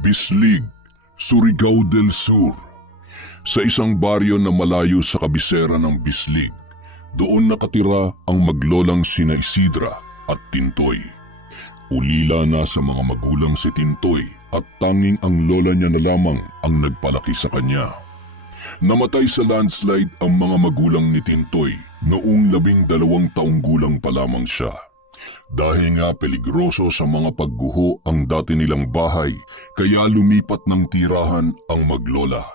Bislig, Surigao del Sur. Sa isang baryo na malayo sa kabisera ng Bislig, doon nakatira ang maglolang sina Isidra at Tintoy. Ulila na sa mga magulang si Tintoy at tanging ang lola niya na lamang ang nagpalaki sa kanya. Namatay sa landslide ang mga magulang ni Tintoy noong 12 taong gulang pa lamang siya. Dahil nga peligroso sa mga pagguho ang dati nilang bahay, kaya lumipat ng tirahan ang maglola.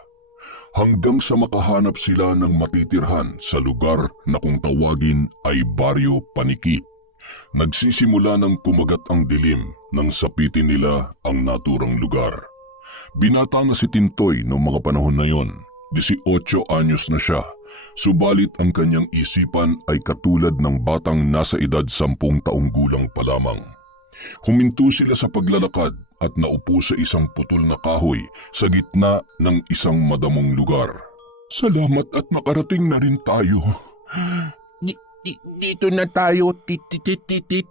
Hanggang sa makahanap sila ng matitirhan sa lugar na kung tawagin ay Baryo Paniki. Nagsisimula ng kumagat ang dilim nang sapitin nila ang naturang lugar. Binata na si Tintoy noong mga panahon na yon, 18 anyos na siya. Subalit ang kanyang isipan ay katulad ng batang nasa edad 10 taong gulang pa lamang. Huminto sila sa paglalakad at naupo sa isang putol na kahoy sa gitna ng isang madamong lugar. Salamat at nakarating na rin tayo. Dito na tayo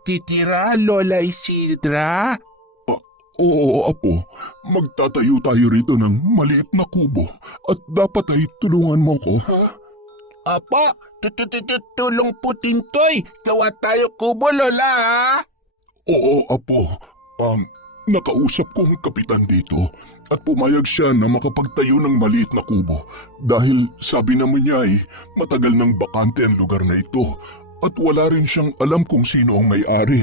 titira, Lola Isidra? Oo, Apo. Magtatayo tayo rito ng maliit na kubo at dapat ay tulungan mo ko, ha? Apa, tulong po Tintoy. Gawa tayo kubo, Lola, ha? Oo, Apo. Nakausap ko ang kapitan dito at pumayag siya na makapagtayo ng maliit na kubo dahil sabi naman niya ay matagal nang bakante ang lugar na ito at wala rin siyang alam kung sino ang may-ari.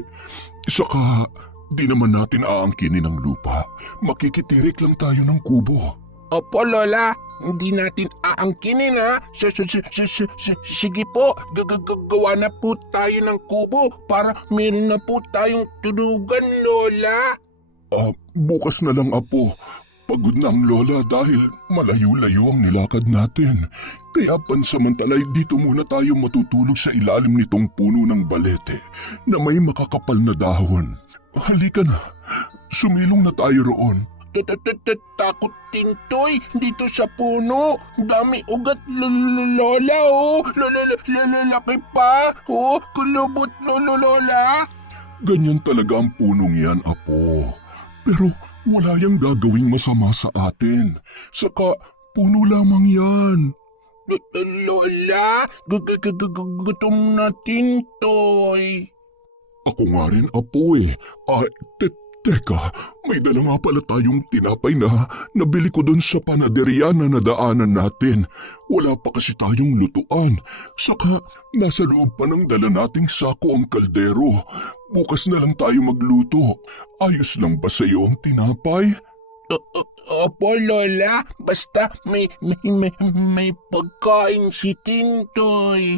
Saka di naman natin aangkinin ang lupa. Makikitirik lang tayo ng kubo. Opo, Lola. Hindi natin aangkinin, ha? Sige po, gagawa na po tayo ng kubo para meron na po tayong tulugan, Lola. Bukas na lang, Apo. Pagod na ang lola dahil malayo-layo ang nilakad natin. Kaya pansamantalay dito muna tayo matutulog sa ilalim nitong puno ng balete na may makakapal na dahon. Halika na, sumilong na tayo roon. Takot Tintoy dito sa puno. Dami ugat, Lola, oh. Lalaki pa. Oh, kulubot, Lola. Ganyan talaga ang punong yan, Apo. Pero wala yang gagawing masama sa atin. Saka puno lamang yan. Lola, gutom na Tintoy. Ako nga rin, Apo eh. Teka, may dala nga pala tayong tinapay na nabili ko doon sa panaderya na nadaanan natin. Wala pa kasi tayong lutuan. Saka nasa loob pa ng dala nating sako ang kaldero. Bukas na lang tayo magluto. Ayos lang ba sa iyo ang tinapay? Opo, Lola. Basta may pagkain si Tintoy.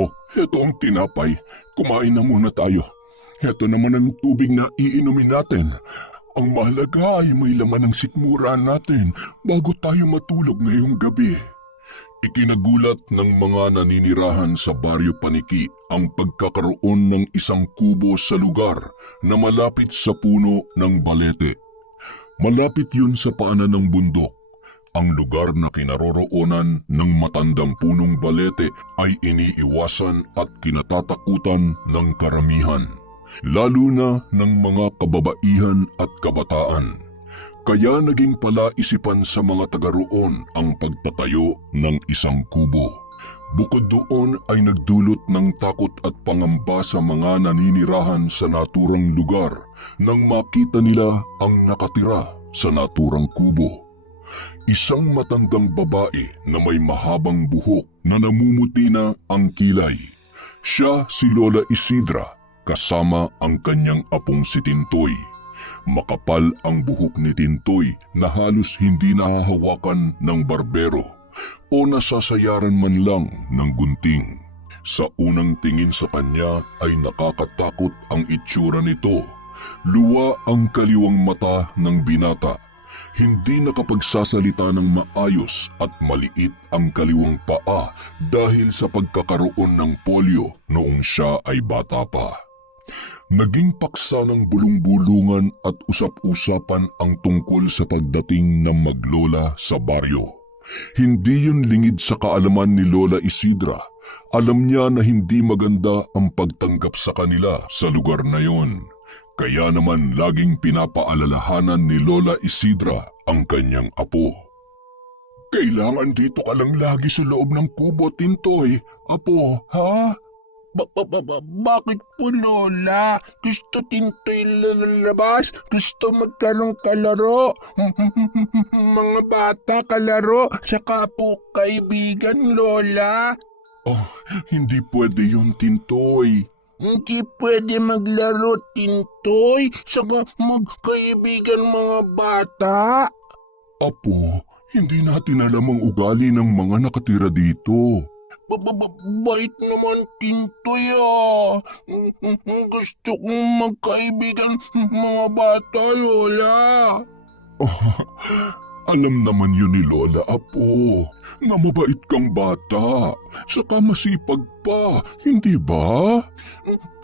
Oh, heto ang tinapay. Kumain na muna tayo. Heto naman ang tubig na iinumin natin. Ang mahalaga ay may laman ng sikmura natin bago tayo matulog ngayong gabi. Ikinagulat ng mga naninirahan sa Baryo Paniki ang pagkakaroon ng isang kubo sa lugar na malapit sa puno ng balete. Malapit yun sa paanan ng bundok. Ang lugar na kinaroroonan ng matandang punong balete ay iniiwasan at kinatatakutan ng karamihan. Lalo na ng mga kababaihan at kabataan. Kaya naging palaisipan sa mga taga roon ang pagtatayo ng isang kubo. Bukod doon ay nagdulot ng takot at pangamba sa mga naninirahan sa naturang lugar nang makita nila ang nakatira sa naturang kubo. Isang matandang babae na may mahabang buhok na namumuti na ang kilay. Siya si Lola Isidra. Kasama ang kanyang apong si Tintoy. Makapal ang buhok ni Tintoy na halos hindi nahahawakan ng barbero o nasasayaran man lang ng gunting. Sa unang tingin sa kanya ay nakakatakot ang itsura nito. Luwa ang kaliwang mata ng binata. Hindi nakapagsasalita ng maayos at maliit ang kaliwang paa dahil sa pagkakaroon ng polio noong siya ay bata pa. Naging paksa ng bulong-bulungan at usap-usapan ang tungkol sa pagdating ng maglola sa baryo. Hindi yun lingid sa kaalaman ni Lola Isidra. Alam niya na hindi maganda ang pagtanggap sa kanila sa lugar na yon. Kaya naman laging pinapaalalahanan ni Lola Isidra ang kanyang apo. Kailangan dito ka lang lagi sa loob ng kubo, Tintoy. Apo, ha? Bakit po, Lola? Gusto Tintoy lalabas? Gusto magkaroon kalaro? Mga bata kalaro? Saka po kaibigan, Lola? Oh, hindi pwede yun, Tintoy. Hindi pwede maglaro, Tintoy. Saka magkaibigan mga bata. Apo, hindi natin alam ang ugali ng mga nakatira dito. Bait naman, Tintoy ah. Gusto kong magkaibigan mga bata, Lola. Oh, alam naman yun ni Lola, Apo, na mabait kang bata. Saka masipag pa, hindi ba?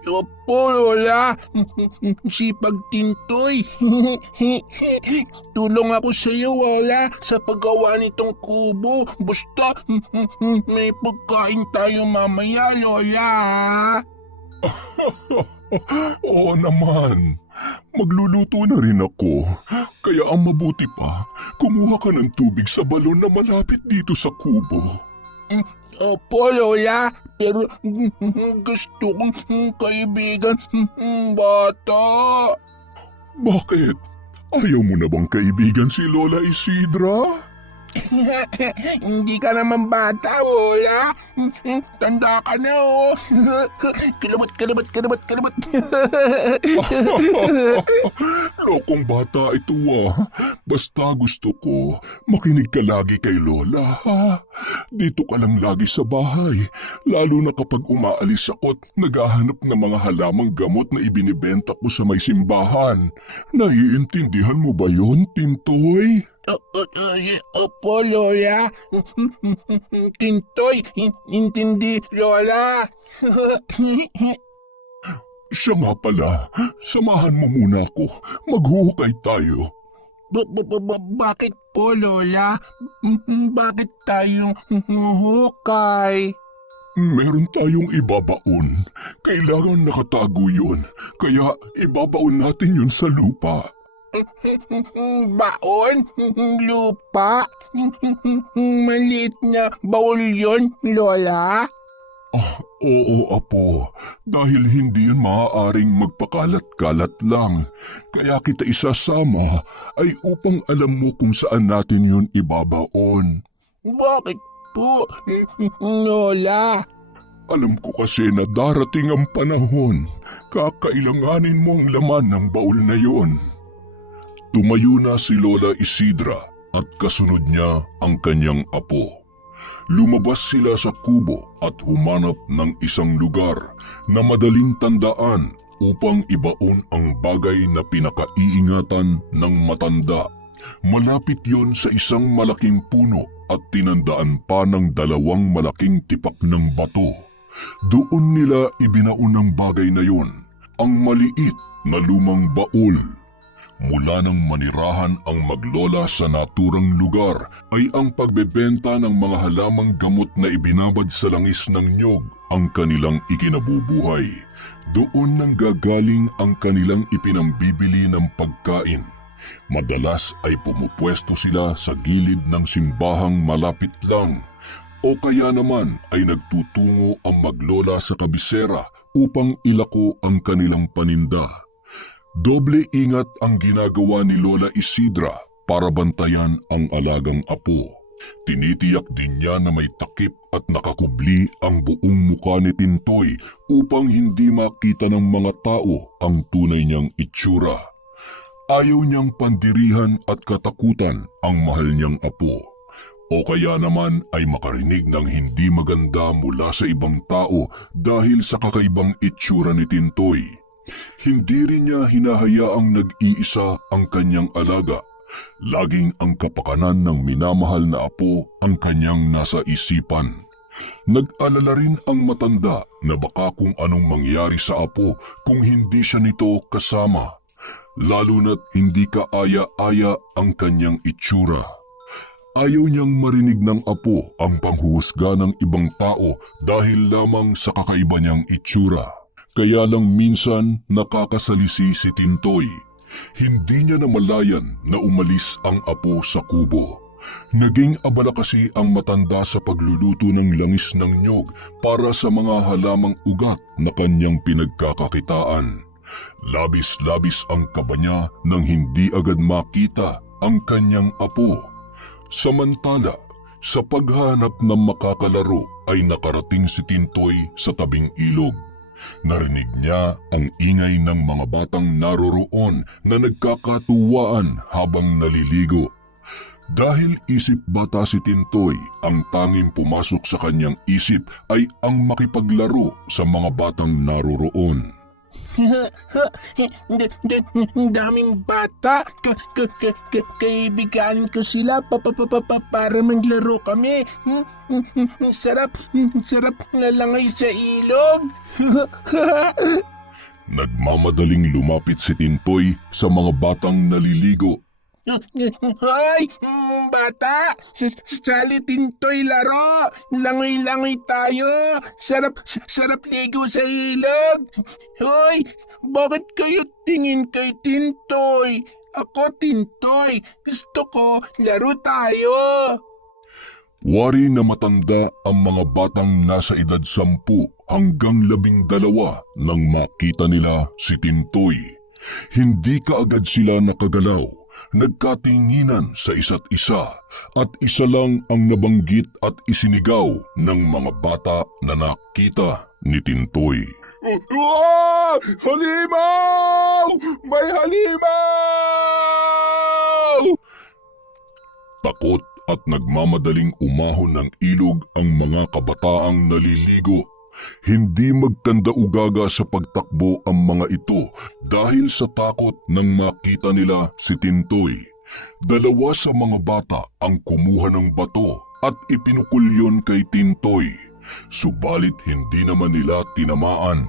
Opo, Lola. Sipag, Tintoy. Tulong ako sa iyo, Lola, sa paggawa nitong kubo. Basta may pagkain tayo mamaya, Lola. Oo naman. Magluluto na rin ako. Kaya ang mabuti pa, kumuha ka ng tubig sa balon na malapit dito sa kubo. Opo, Lola. Pero gusto kong kaibigan bata. Bakit? Ayaw mo na bang kaibigan si Lola Isidra? Hindi ka naman bata, Lola. Tanda ka na, oh. Kalabat. Lokong bata ito Basta gusto ko, makinig ka lagi kay Lola ha. Dito ka lang lagi sa bahay, lalo na kapag umaalis ako at naghahanap ng mga halamang gamot na ibinibenta ko sa may simbahan. Naiintindihan mo ba yon, Tintoy? Opo, Lola. Tintoy, intindi, Lola. Siya nga pala, samahan mo muna ako. Maghuhukay tayo. Bakit po, Lola? Bakit tayong hukay? Meron tayong ibabaon. Kailangan nakatago yun. Kaya ibabaon natin yun sa lupa. Baon? Lupa? Maliit na baul yon, Lola? Oo, Apo. Dahil hindi yun maaaring magpakalat-kalat lang. Kaya kita isasama ay upang alam mo kung saan natin yun ibabaon. Bakit po, Lola? Alam ko kasi na darating ang panahon. Kakailanganin mo ang laman ng baul na yon. Tumayo na si Lola Isidra at kasunod niya ang kanyang apo. Lumabas sila sa kubo at humanap ng isang lugar na madaling tandaan upang ibaon ang bagay na pinakaiingatan ng matanda. Malapit yon sa isang malaking puno at tinandaan pa ng dalawang malaking tipak ng bato. Doon nila ibinaon ang bagay na yon, ang maliit na lumang baul. Mula nang manirahan ang maglola sa naturang lugar ay ang pagbebenta ng mga halamang gamot na ibinabad sa langis ng niyog ang kanilang ikinabubuhay. Doon nang gagaling ang kanilang ipinambibili ng pagkain. Madalas ay pumupwesto sila sa gilid ng simbahang malapit lang o kaya naman ay nagtutungo ang maglola sa kabisera upang ilako ang kanilang paninda. Doble ingat ang ginagawa ni Lola Isidra para bantayan ang alagang apo. Tinitiyak din niya na may takip at nakakubli ang buong mukha ni Tintoy upang hindi makita ng mga tao ang tunay niyang itsura. Ayaw niyang pandirihan at katakutan ang mahal niyang apo. O kaya naman ay makarinig ng hindi maganda mula sa ibang tao dahil sa kakaibang itsura ni Tintoy. Hindi rin niya hinahayaang nag-iisa ang kanyang alaga. Laging ang kapakanan ng minamahal na apo ang kanyang nasa isipan. Nag-alala rin ang matanda na baka kung anong mangyari sa apo kung hindi siya nito kasama. Lalo na't hindi kaaya-aya ang kanyang itsura. Ayaw niyang marinig ng apo ang panghuhusga ng ibang tao dahil lamang sa kakaiba niyang itsura. Kaya lang minsan nakakasalisi si Tintoy. Hindi niya namalayan na umalis ang apo sa kubo. Naging abala kasi ang matanda sa pagluluto ng langis ng niyog para sa mga halamang ugat na kanyang pinagkakakitaan. Labis-labis ang kaba niya nang hindi agad makita ang kanyang apo. Samantala, sa paghanap ng makakalaro ay nakarating si Tintoy sa tabing ilog. Narinig niya ang ingay ng mga batang naroroon na nagkakatuwaan habang naliligo. Dahil isip bata si Tintoy, ang tanging pumasok sa kanyang isip ay ang makipaglaro sa mga batang naroroon. Daming bata. Kaibigan ko sila para maglaro kami. Sarap na langay sa ilog. Nagmamadaling lumapit si Tintoy sa mga batang naliligo. Hoy, bata! Sali Tintoy laro! Langoy-langoy tayo! Sarap ligo sa ilog! Hoy, bakit kayo tingin kay Tintoy? Ako Tintoy, gusto ko laro tayo! Wari na matanda ang mga batang nasa edad 10 hanggang 12 nang makita nila si Tintoy. Hindi kaagad sila nakagalaw. Nagkatinginan sa isa't isa at isa lang ang nabanggit at isinigaw ng mga bata na nakita ni Tintoy. Halimaw! May halimaw! Takot at nagmamadaling umahon ng ilog ang mga kabataang naliligo. Hindi magkanda-ugaga sa pagtakbo ang mga ito dahil sa takot nang makita nila si Tintoy. Dalawa sa mga bata ang kumuha ng bato at ipinukul yon kay Tintoy. Subalit hindi naman nila tinamaan.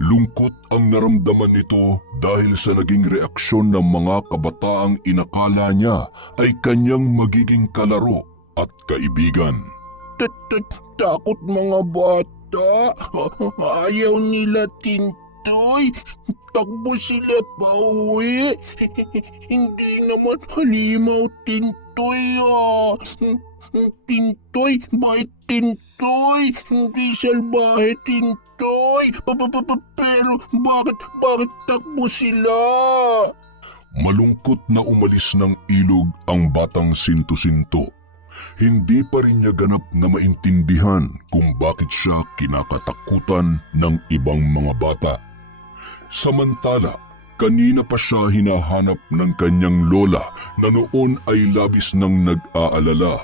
Lungkot ang naramdaman nito dahil sa naging reaksyon ng mga kabataang inakala niya ay kanyang magiging kalaro at kaibigan. Takot mga bata. Ayaw nila Tintoy. Takbo sila pa uwi. Hindi naman halimaw Tintoy Tintoy, bakit Tintoy? Hindi salbahe Tintoy. Pero bakit takbo sila? Malungkot na umalis ng ilog ang batang Sinto-Sinto. Hindi pa rin niya ganap na maintindihan kung bakit siya kinakatakutan ng ibang mga bata. Samantala, kanina pa siya hinahanap ng kanyang lola na noon ay labis nang nag-aalala.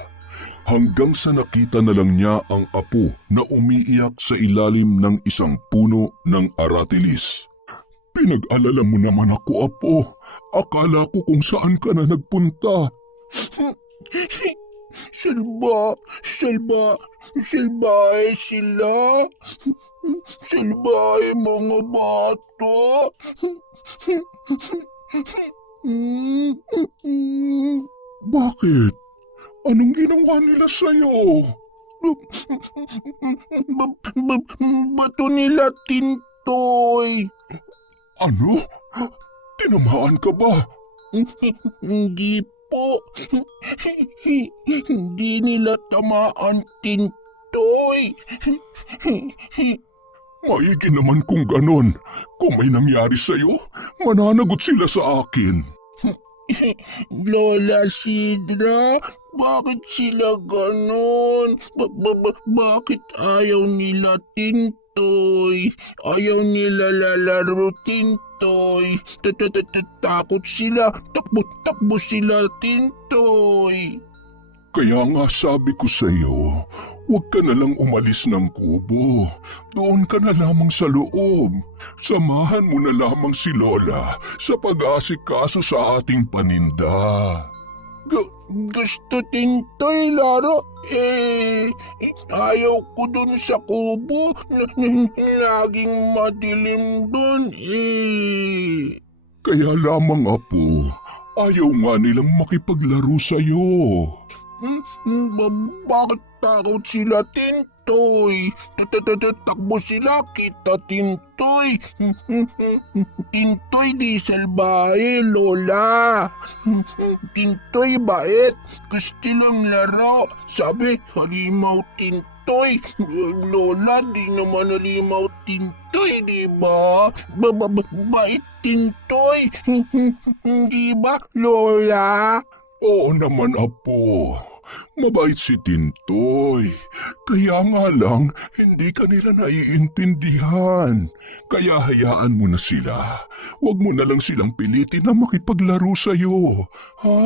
Hanggang sa nakita na lang niya ang apo na umiiyak sa ilalim ng isang puno ng aratilis. Pinag-alala mo naman ako, apo. Akala ko kung saan ka na nagpunta. Salbahe sila. Salbahe mga bata. Bakit? Anong ginawa nila sa'yo? Bato nila Tintoy. Ano? Tinamaan ka ba? Hindi po. Hindi nila tamaan Tintoy. Maigi naman kung ganon. Kung may nangyari sa'yo, mananagot sila sa akin. Lola Sidra, bakit sila ganon? Bakit ayaw nila Tintoy? Ayaw nila lalaro Tintoy. Takot sila. Takbo sila Tintoy. Kaya nga sabi ko sa iyo, huwag ka na lang umalis ng kubo. Doon ka na lamang sa loob. Samahan mo na lamang si Lola sa pag-aasikaso sa ating paninda. Gusto Tintoy laro? Ayaw ko dun sa kubo. Laging madilim dun Kaya lamang, apo, ayaw nga nilang makipaglaro sa'yo. natatakot sila, Tintoy. Takbo sila, kita, Tintoy. Tintoy, di salbahe, Lola. Tintoy, bait. Gusto lang laro. Sabi, halimaw, Tintoy. Lola, di naman halimaw, Tintoy, di ba? Bait, Tintoy. Di ba, Lola? Oo naman, Apo. Mabait si Tintoy. Kaya nga lang, hindi ka nila naiintindihan. Kaya hayaan mo na sila. Huwag mo na lang silang pilitin na makipaglaro sa'yo. Ha?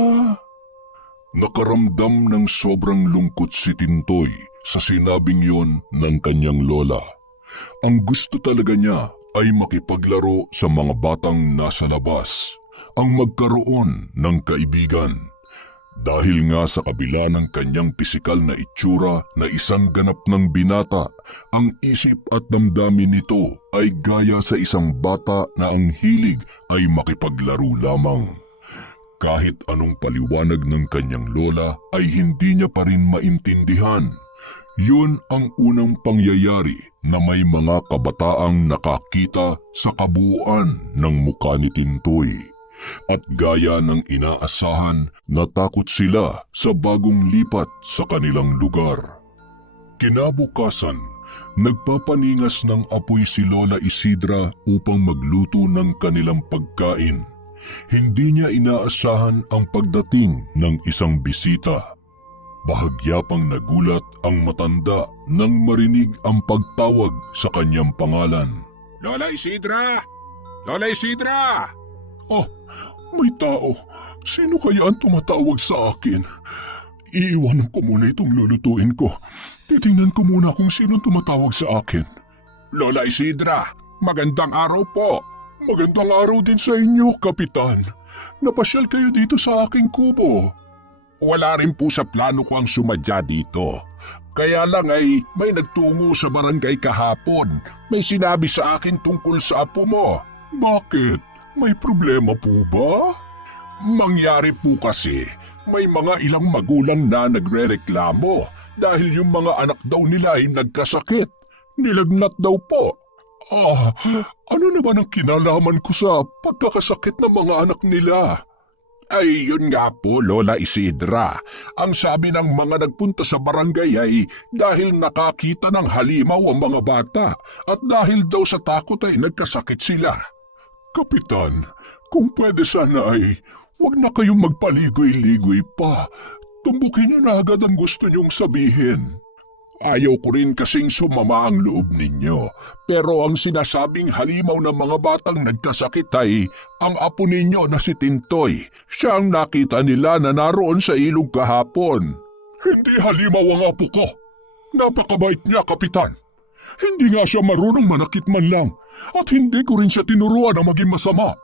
Nakaramdam ng sobrang lungkot si Tintoy sa sinabing yon ng kanyang lola. Ang gusto talaga niya ay makipaglaro sa mga batang nasa labas, ang magkaroon ng kaibigan. Dahil nga sa kabila ng kanyang pisikal na itsura na isang ganap ng binata, ang isip at damdamin nito ay gaya sa isang bata na ang hilig ay makipaglaro lamang. Kahit anong paliwanag ng kanyang lola ay hindi niya pa rin maintindihan. Yun ang unang pangyayari na may mga kabataang nakakita sa kabuuan ng mukha ni Tintoy. At gaya ng inaasahan, natakot sila sa bagong lipat sa kanilang lugar. Kinabukasan, nagpapaningas ng apoy si Lola Isidra upang magluto ng kanilang pagkain. Hindi niya inaasahan ang pagdating ng isang bisita. Bahagya pang nagulat ang matanda nang marinig ang pagtawag sa kanyang pangalan. Lola Isidra! Lola Isidra! Oh, may tao. Sino kaya ang tumatawag sa akin? Iiwanan ko muna itong lulutuin ko. Titingnan ko muna kung sino tumatawag sa akin. Lola Isidra, magandang araw po. Magandang araw din sa inyo, Kapitan. Napasyal kayo dito sa aking kubo. Wala rin po sa plano ko ang sumadya dito. Kaya lang ay may nagtungo sa barangay kahapon. May sinabi sa akin tungkol sa apo mo. Bakit? May problema po ba? Mangyari po kasi, may mga ilang magulang na nagrereklamo dahil yung mga anak daw nila ay nagkasakit. Nilagnat daw po. Ano naman ang kinalaman ko sa pagkakasakit ng mga anak nila? Ay, yun nga po, Lola Isidra. Ang sabi ng mga nagpunta sa barangay ay dahil nakakita ng halimaw ang mga bata at dahil daw sa takot ay nagkasakit sila. Kapitan, kung pwede sana ay huwag na kayong magpaligoy-ligoy pa. Tumbukin niyo na agad ang gusto niyong sabihin. Ayaw ko rin kasing sumama ang loob ninyo. Pero ang sinasabing halimaw ng mga batang nagkasakit ay ang apo ninyo na si Tintoy. Siya ang nakita nila na naroon sa ilog kahapon. Hindi halimaw ang apo ko. Napakabait niya, Kapitan. Hindi nga siya marunong manakit man lang at hindi ko rin siya tinuruan na maging masama.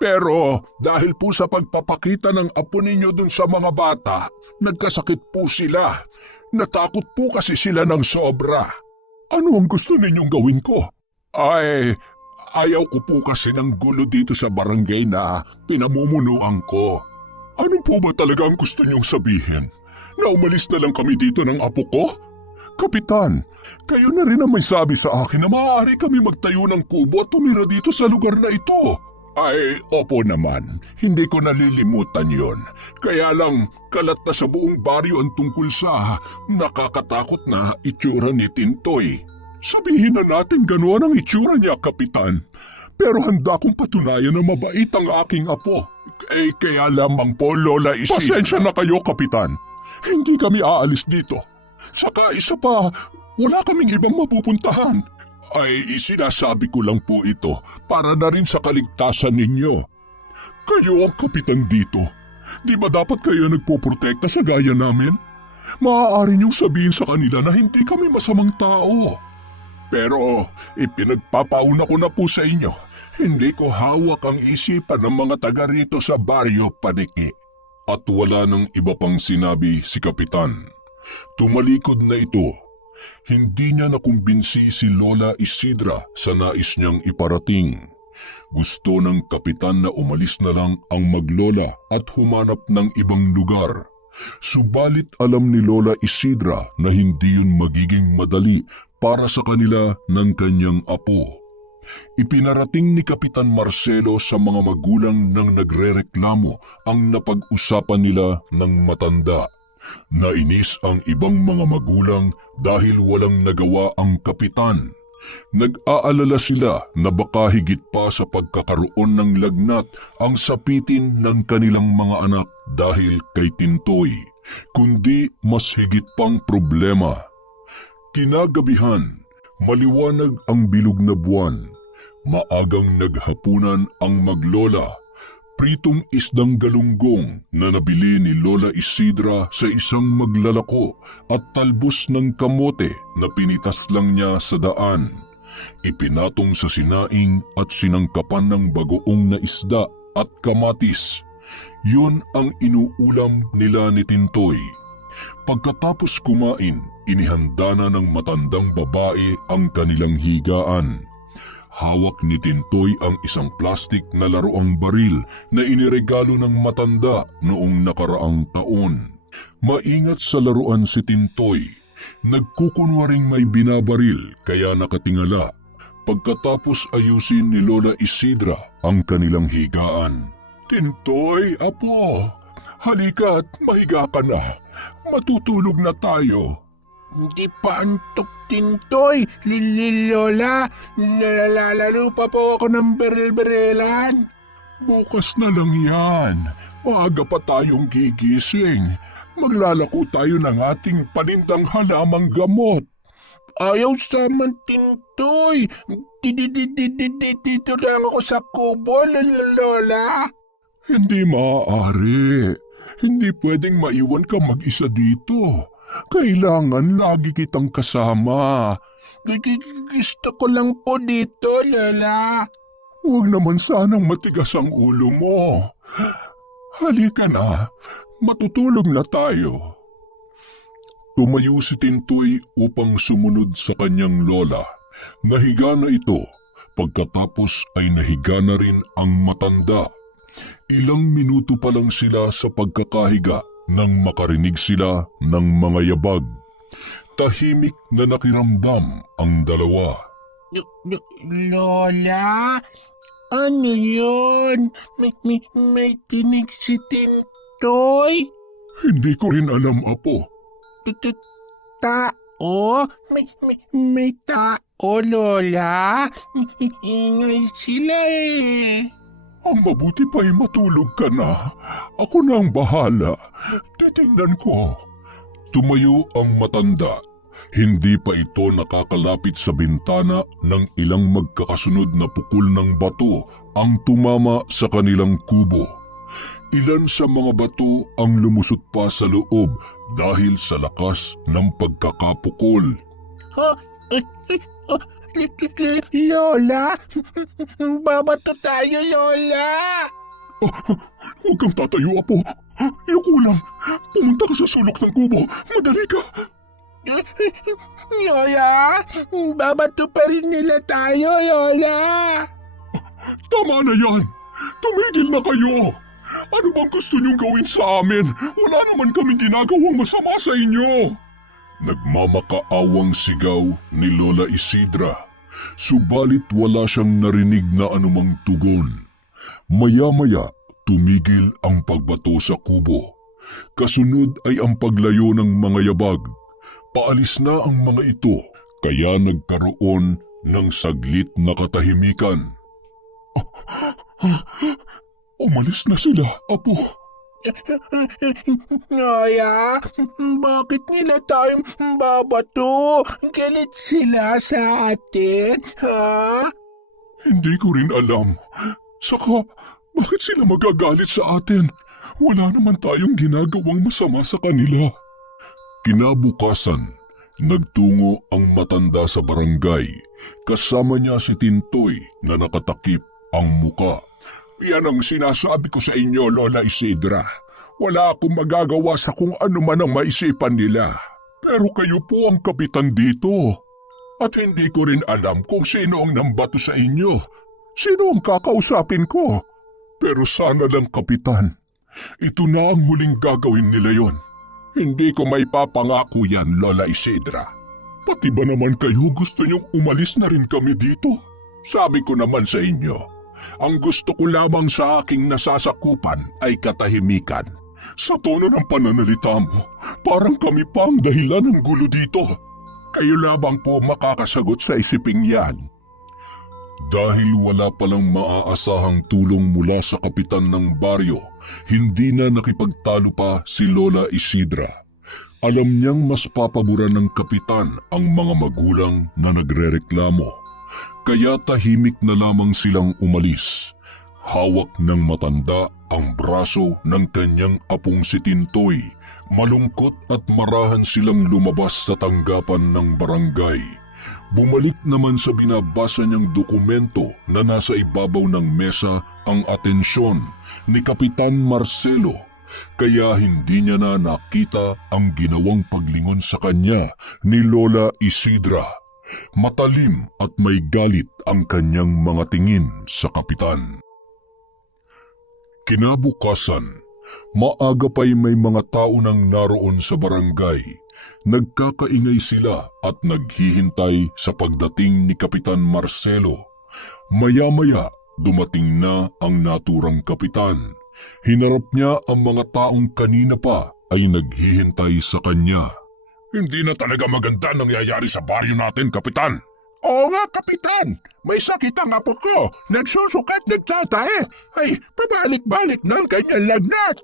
Pero dahil po sa pagpapakita ng apo ninyo dun sa mga bata, nagkasakit po sila. Natakot po kasi sila ng sobra. Ano ang gusto ninyong gawin ko? Ay, ayaw ko po kasi ng gulo dito sa barangay na pinamumunuan ko. Ano po ba talaga ang gusto niyong sabihin? Na umalis na lang kami dito ng apo ko? Kapitan, kayo na rin ang may sabi sa akin na maaari kami magtayo ng kubo at tumira dito sa lugar na ito. Ay, opo naman. Hindi ko nalilimutan yon. Kaya lang, kalat na sa buong baryo ang tungkol sa nakakatakot na itsura ni Tintoy. Sabihin na natin gano'n ang itsura niya, Kapitan. Pero handa kong patunayan na mabait ang aking apo. Kaya lamang po, Lola Isidra. Pasensya na kayo, Kapitan. Hindi kami aalis dito. Saka isa pa, wala kaming ibang mapupuntahan. Ay, sinasabi ko lang po ito para na rin sa kaligtasan ninyo. Kayo ang kapitan dito. Di ba dapat kayo nagpoprotekta sa gaya namin? Maaari niyong sabihin sa kanila na hindi kami masamang tao. Pero ipinagpapauna ko na po sa inyo, hindi ko hawak ang isipan ng mga taga rito sa baryo Paniki. At wala nang iba pang sinabi si Kapitan. Tumalikod na ito. Hindi niya nakumbinsi si Lola Isidra sa nais niyang iparating. Gusto ng Kapitan na umalis na lang ang maglola at humanap ng ibang lugar. Subalit alam ni Lola Isidra na hindi yun magiging madali para sa kanila ng kanyang apo. Ipinarating ni Kapitan Marcelo sa mga magulang nang nagrereklamo ang napag-usapan nila ng matanda. Nainis ang ibang mga magulang dahil walang nagawa ang kapitan. Nag-aalala sila na baka higit pa sa pagkakaroon ng lagnat ang sapitin ng kanilang mga anak dahil kay Tintoy, kundi mas higit pang problema. Kinagabihan, maliwanag ang bilog na buwan. Maagang naghapunan ang maglola. Pritong isdang galunggong na nabili ni Lola Isidra sa isang maglalako at talbos ng kamote na pinitas lang niya sa daan. Ipinatong sa sinaing at sinangkapan ng bagoong na isda at kamatis. Yun ang inuulam nila ni Tintoy. Pagkatapos kumain, inihanda na ng matandang babae ang kanilang higaan. Hawak ni Tintoy ang isang plastik na laruang baril na iniregalo ng matanda noong nakaraang taon. Maingat sa laruan si Tintoy. Nagkukunwaring may binabaril kaya nakatingala. Pagkatapos ayusin ni Lola Isidra ang kanilang higaan. Tintoy, apo, halika at mahiga ka na. Matutulog na tayo. Hindi pa antok, Tintoy. Lola, lalalo pa po ako ng beril-berilan. Bukas na lang yan. Maaga pa tayong gigising. Maglalako tayo ng ating panindang halamang gamot. Ayaw saman, Tintoy. Dito lang ako sa kubo, Lola. Hindi maaari. Hindi pwedeng maiwan ka mag-isa dito. Kailangan lagi kitang kasama. Gusto ko lang po dito, Lola. Huwag naman sanang matigas ang ulo mo. Halika na, matutulog na tayo. Tumayo si Tintoy upang sumunod sa kanyang lola. Nahiga na ito, pagkatapos ay nahiga na rin ang matanda. Ilang minuto pa lang sila sa pagkakahiga nang makarinig sila ng mga yabag. Tahimik na nakiramdam ang dalawa. Lola? Ano yun? May tinig si Tintoy? Hindi ko rin alam, apo. Tao? May tao, Lola? Ingay sila eh. Ang mabuti pa'y matulog ka na. Ako na ang bahala. Titingnan ko. Tumayo ang matanda. Hindi pa ito nakakalapit sa bintana nang ilang magkakasunod na pukul ng bato ang tumama sa kanilang kubo. Ilan sa mga bato ang lumusot pa sa loob dahil sa lakas ng pagkakapukol. Lola? Babato tayo, Lola! Huwag kang tatayo, apo. Iyoko lang. Pumunta ka sa sulok ng kubo. Madali ka. Lola? Babato pa rin nila tayo, Lola! Tama na yan. Tumigil na kayo. Ano bang gusto niyong gawin sa amin? Wala naman kaming ginagawang masama sa inyo. Nagmamakaawang sigaw ni Lola Isidra. Subalit wala siyang narinig na anumang tugon. Maya-maya, tumigil ang pagbato sa kubo. Kasunod ay ang paglayo ng mga yabag. Paalis na ang mga ito, kaya nagkaroon ng saglit na katahimikan. Umalis na sila, apo. Lola, bakit nila tayong babato? Galit sila sa atin, ha? Hindi ko rin alam. Saka, bakit sila magagalit sa atin? Wala naman tayong ginagawang masama sa kanila. Kinabukasan, nagtungo ang matanda sa barangay. Kasama niya si Tintoy na nakatakip ang muka. Yan ang sinasabi ko sa inyo, Lola Isidra. Wala akong magagawa sa kung ano man ang maisipan nila. Pero kayo po ang kapitan dito. At hindi ko rin alam kung sino ang nambato sa inyo. Sino ang kakausapin ko? Pero sana lang, kapitan. Ito na ang huling gagawin nila yon. Hindi ko may papangako yan, Lola Isidra. Pati ba naman kayo gusto niyong umalis na rin kami dito? Sabi ko naman sa inyo, ang gusto ko lamang sa aking nasasakupan ay katahimikan. Sa tono ng pananalita mo, parang kami pa ang dahilan ng gulo dito. Kayo lamang po makakasagot sa isiping yan. Dahil wala palang maaasahang tulong mula sa kapitan ng baryo, hindi na nakipagtalo pa si Lola Isidra. Alam niyang mas papaboran ng kapitan ang mga magulang na nagrereklamo. Kaya tahimik na lamang silang umalis. Hawak ng matanda ang braso ng kanyang apong si Tintoy. Malungkot at marahan silang lumabas sa tanggapan ng barangay. Bumalik naman sa binabasa niyang dokumento na nasa ibabaw ng mesa ang atensyon ni Kapitan Marcelo. Kaya hindi niya na nakita ang ginawang paglingon sa kanya ni Lola Isidra. Matalim at may galit ang kanyang mga tingin sa kapitan. Kinabukasan, maaga pa'y may mga tao nang naroon sa barangay. Nagkakaingay sila at naghihintay sa pagdating ni Kapitan Marcelo. Maya-maya, dumating na ang naturang kapitan. Hinarap niya ang mga taong kanina pa ay naghihintay sa kanya. Hindi na talaga maganda nangyayari sa baryo natin, Kapitan. Oo nga, Kapitan. May sakit ang apo ko. Nagsusukat, nagtatae. Ay, pabalik-balik na ang kanyang lagnat.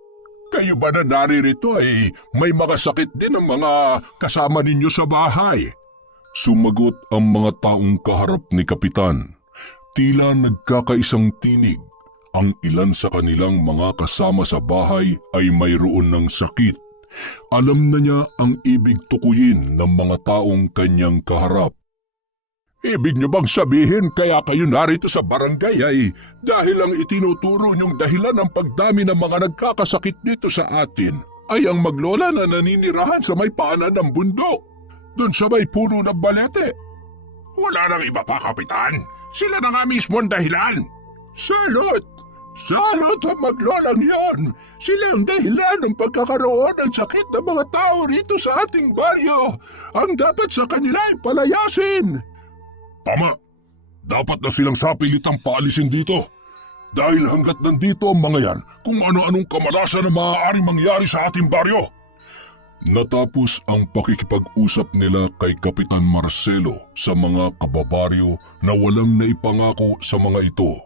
Kayo ba na naririto ay may mga sakit din ang mga kasama ninyo sa bahay? Sumagot ang mga taong kaharap ni Kapitan. Tila nagkakaisang tinig. Ang ilan sa kanilang mga kasama sa bahay ay mayroon ng sakit. Alam na niya ang ibig tukuyin ng mga taong kanyang kaharap. Ibig niyo bang sabihin kaya kayo narito sa barangay ay dahil ang itinuturo niyong dahilan ng pagdami ng mga nagkakasakit dito sa atin ay ang maglola na naninirahan sa may paanan ng bundok, dun sa may puno ng balete? Wala nang iba pa, Kapitan. Sila na nga mismo ang dahilan. Salot! Salot ang maglolang yon! Sila ang dahilan ng pagkakaroon ng sakit ng mga tao rito sa ating baryo. Ang dapat sa kanila ay palayasin. Tama. Dapat na silang sapilitang paalisin dito. Dahil hanggat nandito ang mga yan, kung ano-anong kamalasan na maaaring mangyari sa ating baryo. Natapos ang pakikipag-usap nila kay Kapitan Marcelo sa mga kababaryo na walang naipangako sa mga ito.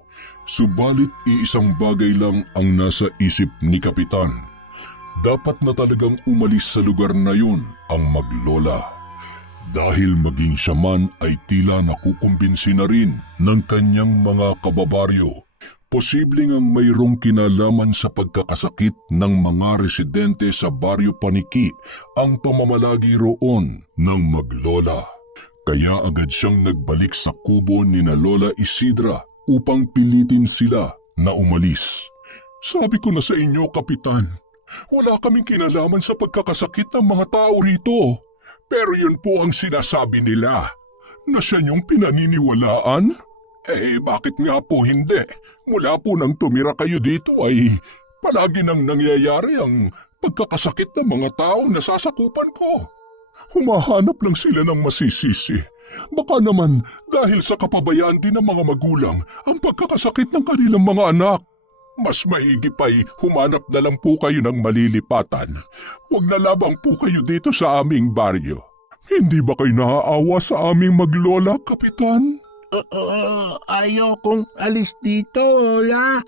Subalit iisang bagay lang ang nasa isip ni Kapitan. Dapat na talagang umalis sa lugar na yun ang maglola. Dahil maging siya man ay tila nakukumbinsi na rin ng kanyang mga kababaryo. Posibleng ang mayroong kinalaman sa pagkakasakit ng mga residente sa baryo Paniki ang pamamalagi roon ng maglola. Kaya agad siyang nagbalik sa kubo ni na Lola Isidra upang pilitin sila na umalis. Sabi ko na sa inyo, Kapitan, wala kaming kinalaman sa pagkakasakit ng mga tao rito. Pero yun po ang sinasabi nila. Na siya niyong pinaniniwalaan? Bakit nga po hindi? Mula po nang tumira kayo dito ay palagi nang nangyayari ang pagkakasakit ng mga taong nasasakupan ko. Humahanap lang sila ng masisisi. Baka naman dahil sa kapabayaan din ng mga magulang ang pagkakasakit ng kanilang mga anak. Mas maigi pa'y humanap na lang po kayo ng malilipatan. Huwag na lamang po kayo dito sa aming baryo. Hindi ba kayo naaawa sa aming maglola, Kapitan? Ayokong alis dito, Lola.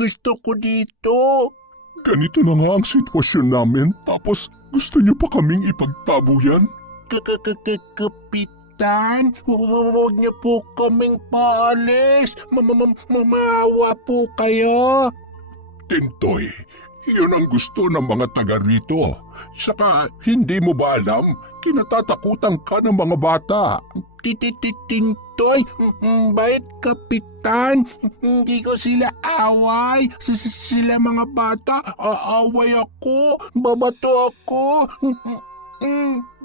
Gusto ko dito. Ganito na nga ang sitwasyon namin, tapos gusto niyo pa kaming ipagtabuyan? Kapitan, huwag niyo po kaming paalis. Mamawa po kayo. Tintoy, yun ang gusto ng mga taga rito. Saka hindi mo ba alam, kinatatakutan ka ng mga bata. Tintoy, bait Kapitan, hindi ko sila away. Sila mga bata, aaway ako, babato ako.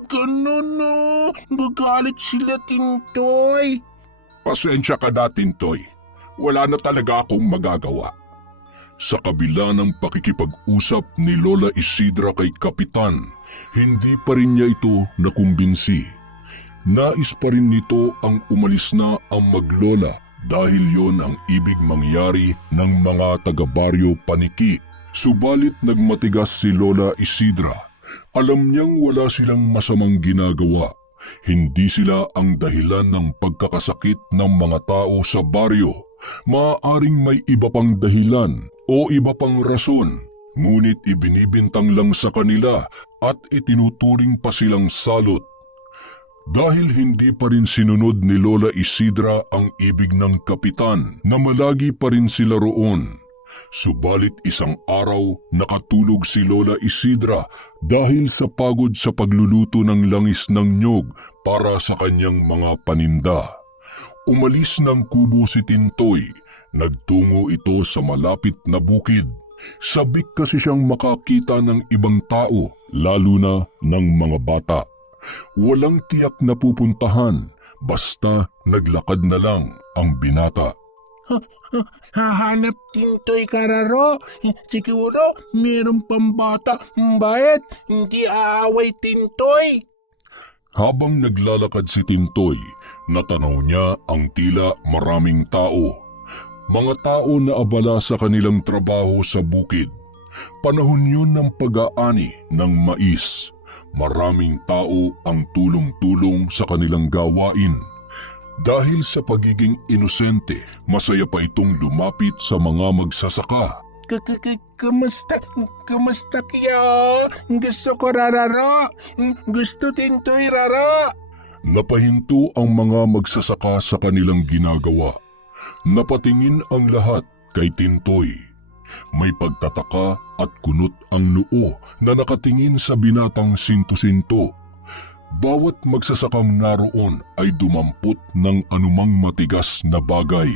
Ganun na, gagalit sila, Tintoy. Pasensya ka na, Tintoy. Wala na talaga akong magagawa. Sa kabila ng pakikipag-usap ni Lola Isidra kay Kapitan, hindi pa rin niya ito nakumbinsi. Nais pa rin nito ang umalis na ang maglola dahil yon ang ibig mangyari ng mga taga-baryo Paniki. Subalit nagmatigas si Lola Isidra. Alam niyang wala silang masamang ginagawa. Hindi sila ang dahilan ng pagkakasakit ng mga tao sa baryo. Maaaring may iba pang dahilan o iba pang rason, ngunit ibinibintang lang sa kanila at itinuturing pa silang salot. Dahil hindi pa rin sinunod ni Lola Isidra ang ibig ng kapitan na malagi pa rin sila roon. Subalit isang araw nakatulog si Lola Isidra dahil sa pagod sa pagluluto ng langis ng nyog para sa kanyang mga paninda. Umalis ng kubo si Tintoy. Nagtungo ito sa malapit na bukid. Sabik kasi siyang makakita ng ibang tao, lalo na ng mga bata. Walang tiyak na pupuntahan, basta naglakad na lang ang binata. Hahanap Tintoy Kararo. Siguro mayroong pambata. Bakit hindi aaway Tintoy? Habang naglalakad si Tintoy, natanaw niya ang tila maraming tao. Mga tao na abala sa kanilang trabaho sa bukid. Panahon yun ng pag-aani ng mais. Maraming tao ang tulong-tulong sa kanilang gawain. Dahil sa pagiging inosente, masaya pa itong lumapit sa mga magsasaka. Kamusta kaya? Gusto ko Rararo. Gusto Tintoy Raro. Napahinto ang mga magsasaka sa kanilang ginagawa. Napatingin ang lahat kay Tintoy. May pagtataka at kunot ang noo na nakatingin sa binatang sinto-sinto. Bawat magsasakang naroon ay dumampot ng anumang matigas na bagay.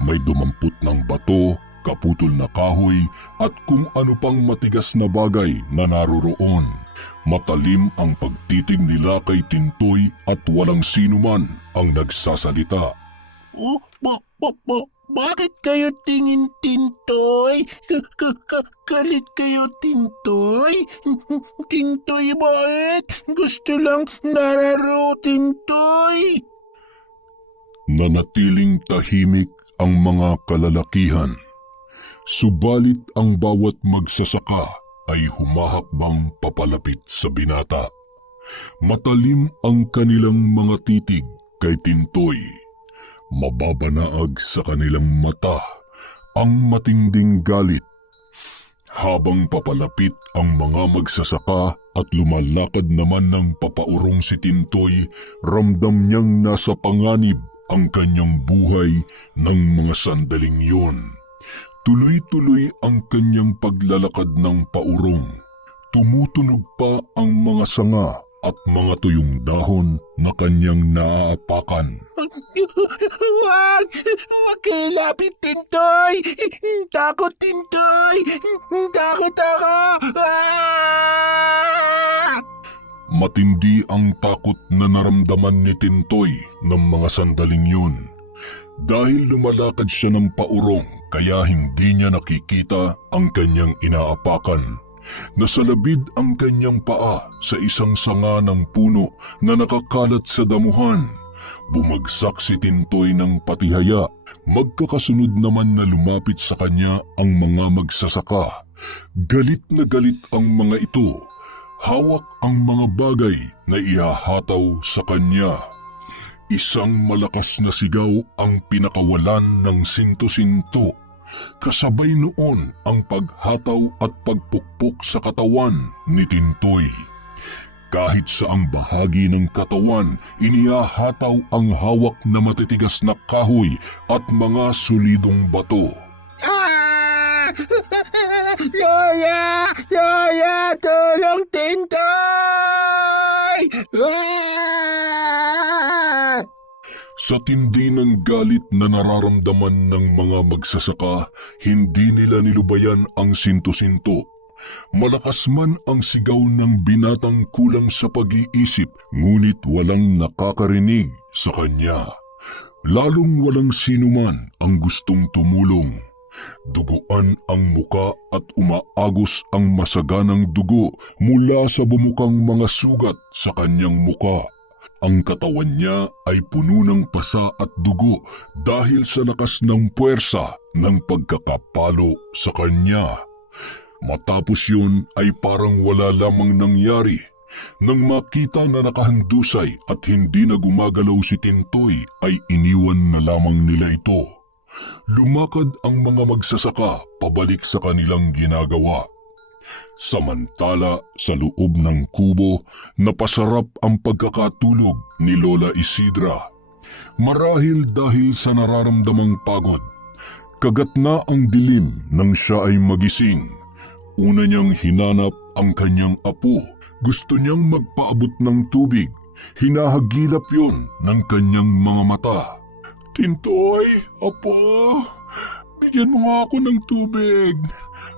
May dumampot ng bato, kaputol na kahoy at kung ano pang matigas na bagay na naroroon. Matalim ang pagtitig nila kay Tintoy at walang sinuman ang nagsasalita. Oh, bakit kayo tingin Tintoy? Galit kayo Tintoy? Tintoy bakit? Gusto lang nararo Tintoy. Nanatiling tahimik ang mga kalalakihan. Subalit ang bawat magsasaka ay humahakbang papalapit sa binata. Matalim ang kanilang mga titig kay Tintoy. Mababanaag sa kanilang mata ang matinding galit. Habang papalapit ang mga magsasaka at lumalakad naman ng papaurong si Tintoy, ramdam niyang nasa panganib ang kanyang buhay ng mga sandaling yun. Tuloy-tuloy ang kanyang paglalakad ng paurong. Tumutunog pa ang mga sanga at mga tuyong dahon na kanyang naaapakan. Wag kayo lapit Tintoy. Takot Tintoy. Takot ako. Matindi ang takot na naramdaman ni Tintoy ng mga sandaling yun. Dahil lumalakad siya ng paurong, kaya hindi niya nakikita ang kanyang inaapakan. Nasalabid ang kanyang paa sa isang sanga ng puno na nakakalat sa damuhan. Bumagsak si Tintoy ng patihaya. Magkakasunod naman na lumapit sa kanya ang mga magsasaka. Galit na galit ang mga ito. Hawak ang mga bagay na ihahataw sa kanya. Isang malakas na sigaw ang pinakawalan ng sinto-sinto. Kasabay noon ang paghataw at pagpukpok sa katawan ni Tintoy. Kahit saang bahagi ng katawan, inihahataw ang hawak na matitigas na kahoy at mga solidong bato. Lola! Lola! Tulong Tintoy! Sa tindi ng galit na nararamdaman ng mga magsasaka, hindi nila nilubayan ang sinto-sinto. Malakas man ang sigaw ng binatang kulang sa pag-iisip, ngunit walang nakakarinig sa kanya. Lalong walang sinuman ang gustong tumulong. Duguan ang muka at umaagos ang masaganang dugo mula sa bumukang mga sugat sa kanyang muka. Ang katawan niya ay puno ng pasa at dugo dahil sa lakas ng puwersa ng pagkakapalo sa kanya. Matapos yun ay parang wala lamang nangyari. Nang makita na nakahandusay at hindi na gumagalaw si Tintoy ay iniwan na lamang nila ito. Lumakad ang mga magsasaka pabalik sa kanilang ginagawa. Samantala sa loob ng kubo, napasarap ang pagkakatulog ni Lola Isidra. Marahil dahil sa nararamdamang pagod. Kagat na ang dilim nang siya ay magising. Una niyang hinanap ang kanyang apo. Gusto niyang magpaabot ng tubig. Hinahagilap yon ng kanyang mga mata. Tintoy, apo, bigyan mo nga ako ng tubig.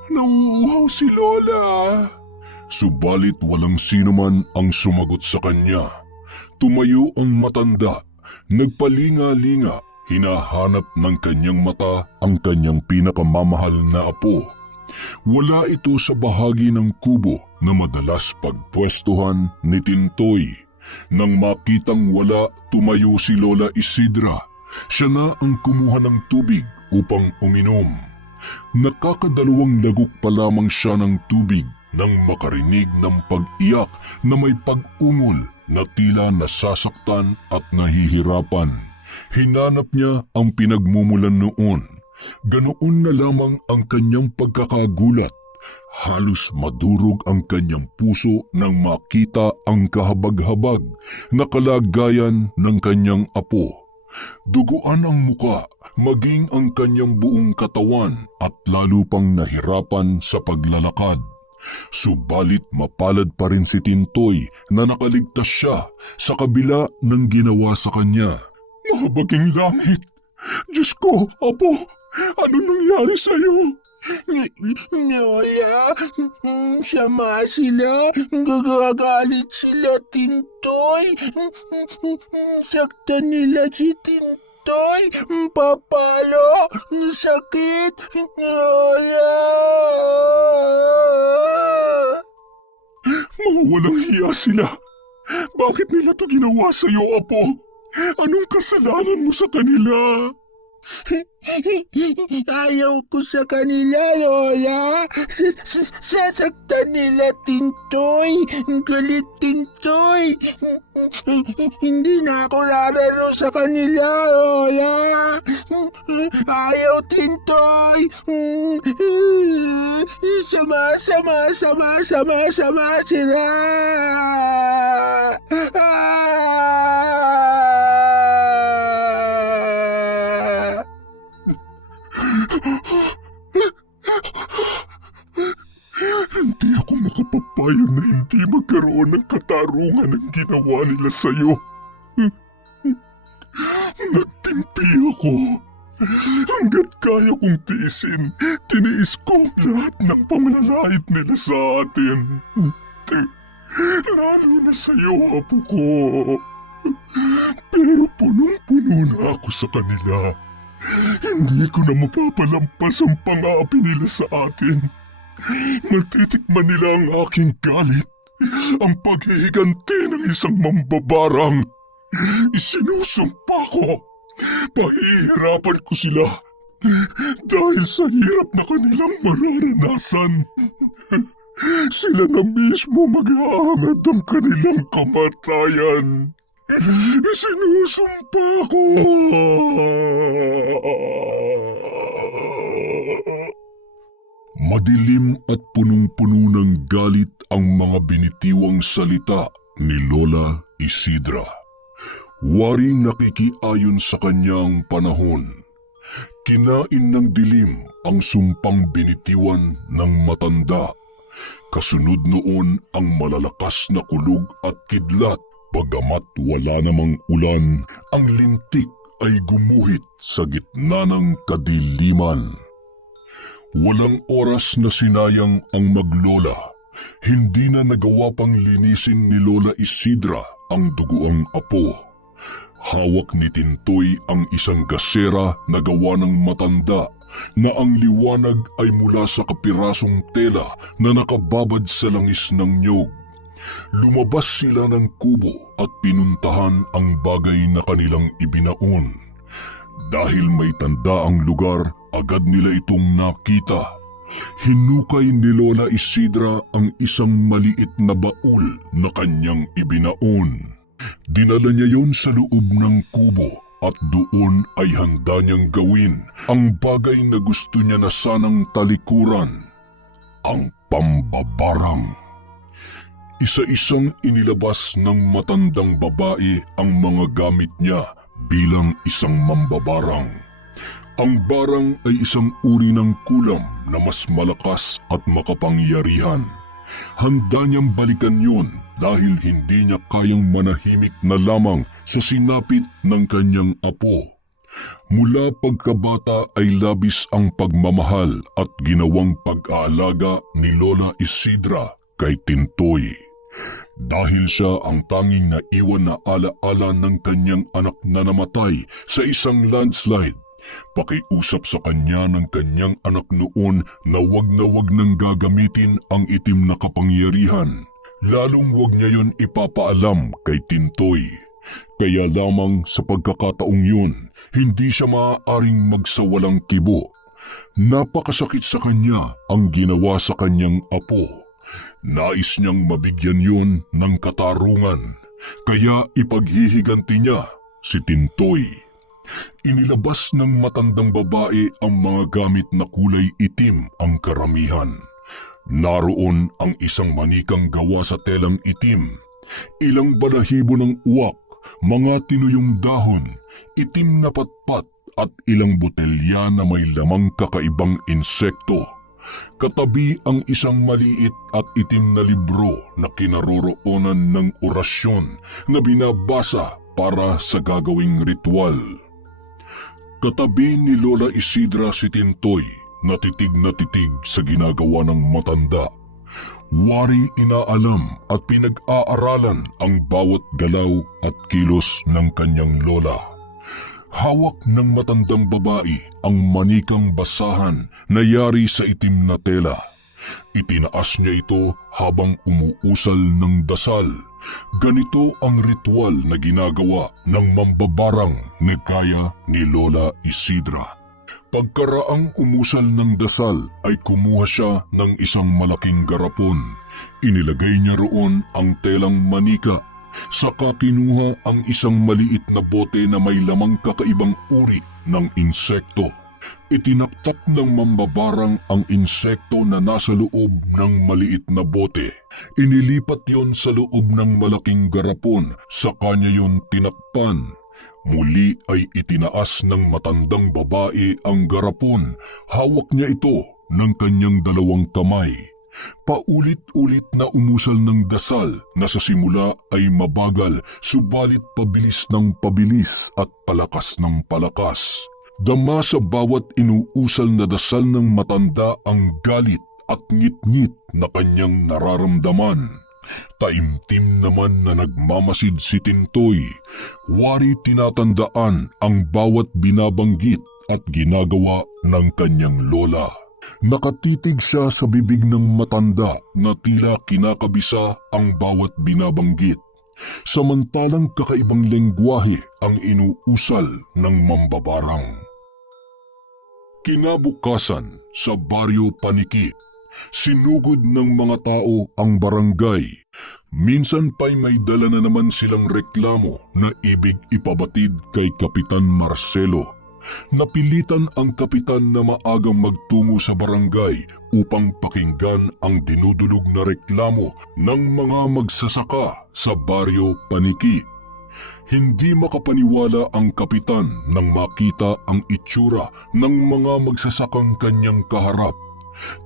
Nauuhaw si Lola. Subalit walang sino man ang sumagot sa kanya. Tumayo ang matanda, nagpalinga-linga, hinahanap ng kanyang mata ang kanyang pinakamamahal na apo. Wala ito sa bahagi ng kubo na madalas pagpwestuhan ni Tintoy. Nang makitang wala, tumayo si Lola Isidra. Siya na ang kumuha ng tubig upang uminom. Nakakadalawang lagok pa lamang siya ng tubig nang makarinig ng pag-iyak na may pag-ungol na tila nasasaktan at nahihirapan. Hinanap niya ang pinagmumulan noon. Ganoon na lamang ang kanyang pagkakagulat. Halos madurog ang kanyang puso nang makita ang kahabag-habag na kalagayan ng kanyang apo. Duguan ang muka, maging ang kanyang buong katawan at lalo pang nahirapan sa paglalakad. Subalit mapalad pa rin si Tintoy na nakaligtas siya sa kabila ng ginawa sa kanya. Mahabaging langit! Diyos ko, apo! Ano nangyari sa'yo? Lola, sama sila. Gagagalit sila, Tintoy. Saktan nila si Tintoy. Papalo. Sakit. Lola. Mga walang hiya sila. Bakit nila to ginawa sa'yo, apo? Anong kasalanan mo sa kanila? Ayaw ko sa kanila, Lola. Sasaktan nila, Tintoy. Galit, Tintoy. Hindi na ako lalaro sa kanila, Lola. Ayaw, Tintoy. Sama sila. Hindi ako makapapayag na hindi magkaroon ng katarungan ang ginawa nila sa'yo. Nagtimpi ako. Hanggat kaya kong tiisin, tiniis ko lahat ng pamalalait nila sa atin. Lalo na sa'yo, apo ko. Pero punong-puno na ako sa kanila. Hindi ko na mapapalampas ang pang-aapi nila sa atin. Matitikman nila ang aking galit, ang paghihiganti ng isang mambabarang. Isinusumpa ko, pahihirapan ko sila dahil sa hirap na kanilang mararanasan. Sila na mismo mag-aangad ng kanilang kamatayan. Isinusumpa ko. Madilim at punong-puno ng galit ang mga binitiwang salita ni Lola Isidra. Waring nakikiayon sa kanyang panahon. Kinain ng dilim ang sumpang binitiwan ng matanda. Kasunod noon ang malalakas na kulog at kidlat. Bagamat wala namang ulan, ang lintik ay gumuhit sa gitna ng kadiliman. Walang oras na sinayang ang maglola. Hindi na nagawa pang linisin ni Lola Isidra ang duguang apo. Hawak ni Tintoy ang isang gasera na gawa ng matanda na ang liwanag ay mula sa kapirasong tela na nakababad sa langis ng niyog. Lumabas sila ng kubo at pinuntahan ang bagay na kanilang ibinaon. Dahil may tanda ang lugar, agad nila itong nakita. Hinukay ni Lola Isidra ang isang maliit na baul na kanyang ibinaon. Dinala niya yon sa loob ng kubo at doon ay handa niyang gawin ang bagay na gusto niya na sanang talikuran, ang pambabarang. Isa-isang inilabas ng matandang babae ang mga gamit niya bilang isang mambabarang. Ang barang ay isang uri ng kulam na mas malakas at makapangyarihan. Handa niyang balikan yun dahil hindi niya kayang manahimik na lamang sa sinapit ng kanyang apo. Mula pagkabata ay labis ang pagmamahal at ginawang pag-aalaga ni Lola Isidra kay Tintoy. Dahil siya ang tanging naiwan na alaala ng kanyang anak na namatay sa isang landslide, pakiusap sa kanya ng kanyang anak noon na wag nang gagamitin ang itim na kapangyarihan. Lalong wag niya yon ipapaalam kay Tintoy. Kaya lamang sa pagkakataong yun, hindi siya maaaring magsawalang kibo. Napakasakit sa kanya ang ginawa sa kanyang apo. Nais niyang mabigyan yun ng katarungan, kaya ipaghihiganti niya si Tintoy. Inilabas ng matandang babae ang mga gamit na kulay itim ang karamihan. Naroon ang isang manikang gawa sa telang itim, ilang balahibo ng uwak, mga tinuyong dahon, itim na patpat at ilang botelya na may lamang kakaibang insekto. Katabi ang isang maliit at itim na libro na kinaroroonan ng orasyon na binabasa para sa gagawing ritual. Katabi ni Lola Isidra si Tintoy, natitig na titig sa ginagawa ng matanda. Wari inaalam at pinag-aaralan ang bawat galaw at kilos ng kanyang lola. Hawak ng matandang babae ang manikang basahan na yari sa itim na tela. Itinaas niya ito habang umuusal ng dasal. Ganito ang ritual na ginagawa ng mambabarang ni kaya ni Lola Isidra. Pagkaraang umusal ng dasal ay kumuha siya ng isang malaking garapon. Inilagay niya roon ang telang manika. Saka kinuha ang isang maliit na bote na may lamang kakaibang uri ng insekto. Itinaktak ng mambabarang ang insekto na nasa loob ng maliit na bote. Inilipat yon sa loob ng malaking garapon, saka niya yon tinakpan. Muli ay itinaas ng matandang babae ang garapon. Hawak niya ito ng kanyang dalawang kamay. Paulit-ulit na umusal ng dasal na sa simula ay mabagal, subalit pabilis ng pabilis at palakas ng palakas. Dama sa bawat inuusal na dasal ng matanda ang galit at ngit-ngit na kanyang nararamdaman. Taimtim naman na nagmamasid si Tintoy. Wari tinatandaan ang bawat binabanggit at ginagawa ng kanyang lola. Nakatitig siya sa bibig ng matanda na tila kinakabisa ang bawat binabanggit. Samantalang kakaibang lengguwahe ang inuusal ng mambabarang. Kinabukasan sa Baryo Paniki, sinugod ng mga tao ang barangay. Minsan pa'y may dala na naman silang reklamo na ibig ipabatid kay Kapitan Marcelo. Napilitan ang kapitan na maagang magtungo sa barangay upang pakinggan ang dinudulog na reklamo ng mga magsasaka sa Baryo Paniki. Hindi makapaniwala ang kapitan nang makita ang itsura ng mga magsasakang kanyang kaharap.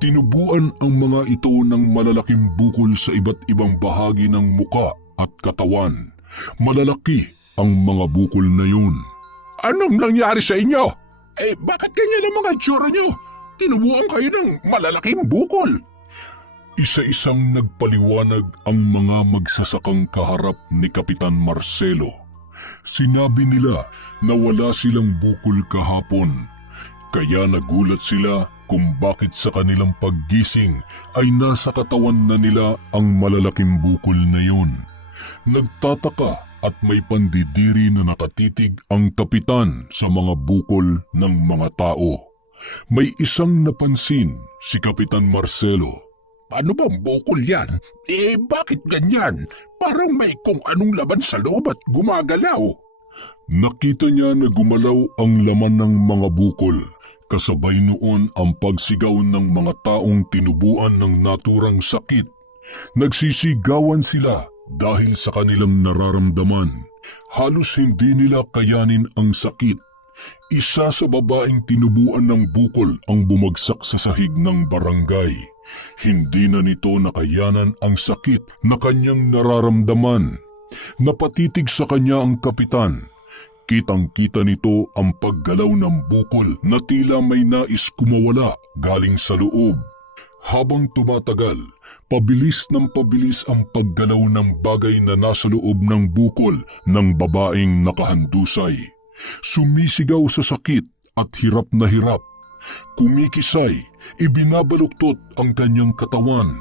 Tinubuan ang mga ito ng malalaking bukol sa iba't ibang bahagi ng muka at katawan. Malalaki ang mga bukol na yun. Anong nangyari sa inyo? Bakit ganyan ang mga itsura nyo? Tinubuan kayo ng malalaking bukol. Isa-isang nagpaliwanag ang mga magsasakang kaharap ni Kapitan Marcelo. Sinabi nila na wala silang bukol kahapon. Kaya nagulat sila kung bakit sa kanilang paggising ay nasa katawan na nila ang malalaking bukol na yun. Nagtataka at may pandidiri na nakatitig ang kapitan sa mga bukol ng mga tao. May isang napansin si Kapitan Marcelo. Paano bang bukol yan? Bakit ganyan? Parang may kung anong laman sa loob at gumagalaw. Nakita niya na gumalaw ang laman ng mga bukol. Kasabay noon ang pagsigaw ng mga taong tinubuan ng naturang sakit. Nagsisigawan sila dahil sa kanilang nararamdaman. Halos hindi nila kayanin ang sakit. Isa sa babaeng tinubuan ng bukol ang bumagsak sa sahig ng barangay. Hindi na nito nakayanan ang sakit na kanyang nararamdaman. Napatitig sa kanya ang kapitan. Kitang-kita nito ang paggalaw ng bukol na tila may nais kumawala galing sa loob. Habang tumatagal, pabilis ng pabilis ang paggalaw ng bagay na nasa loob ng bukol ng babaeng nakahandusay. Sumisigaw sa sakit at hirap na hirap. Kumikisay, ibinabaluktot ang kanyang katawan.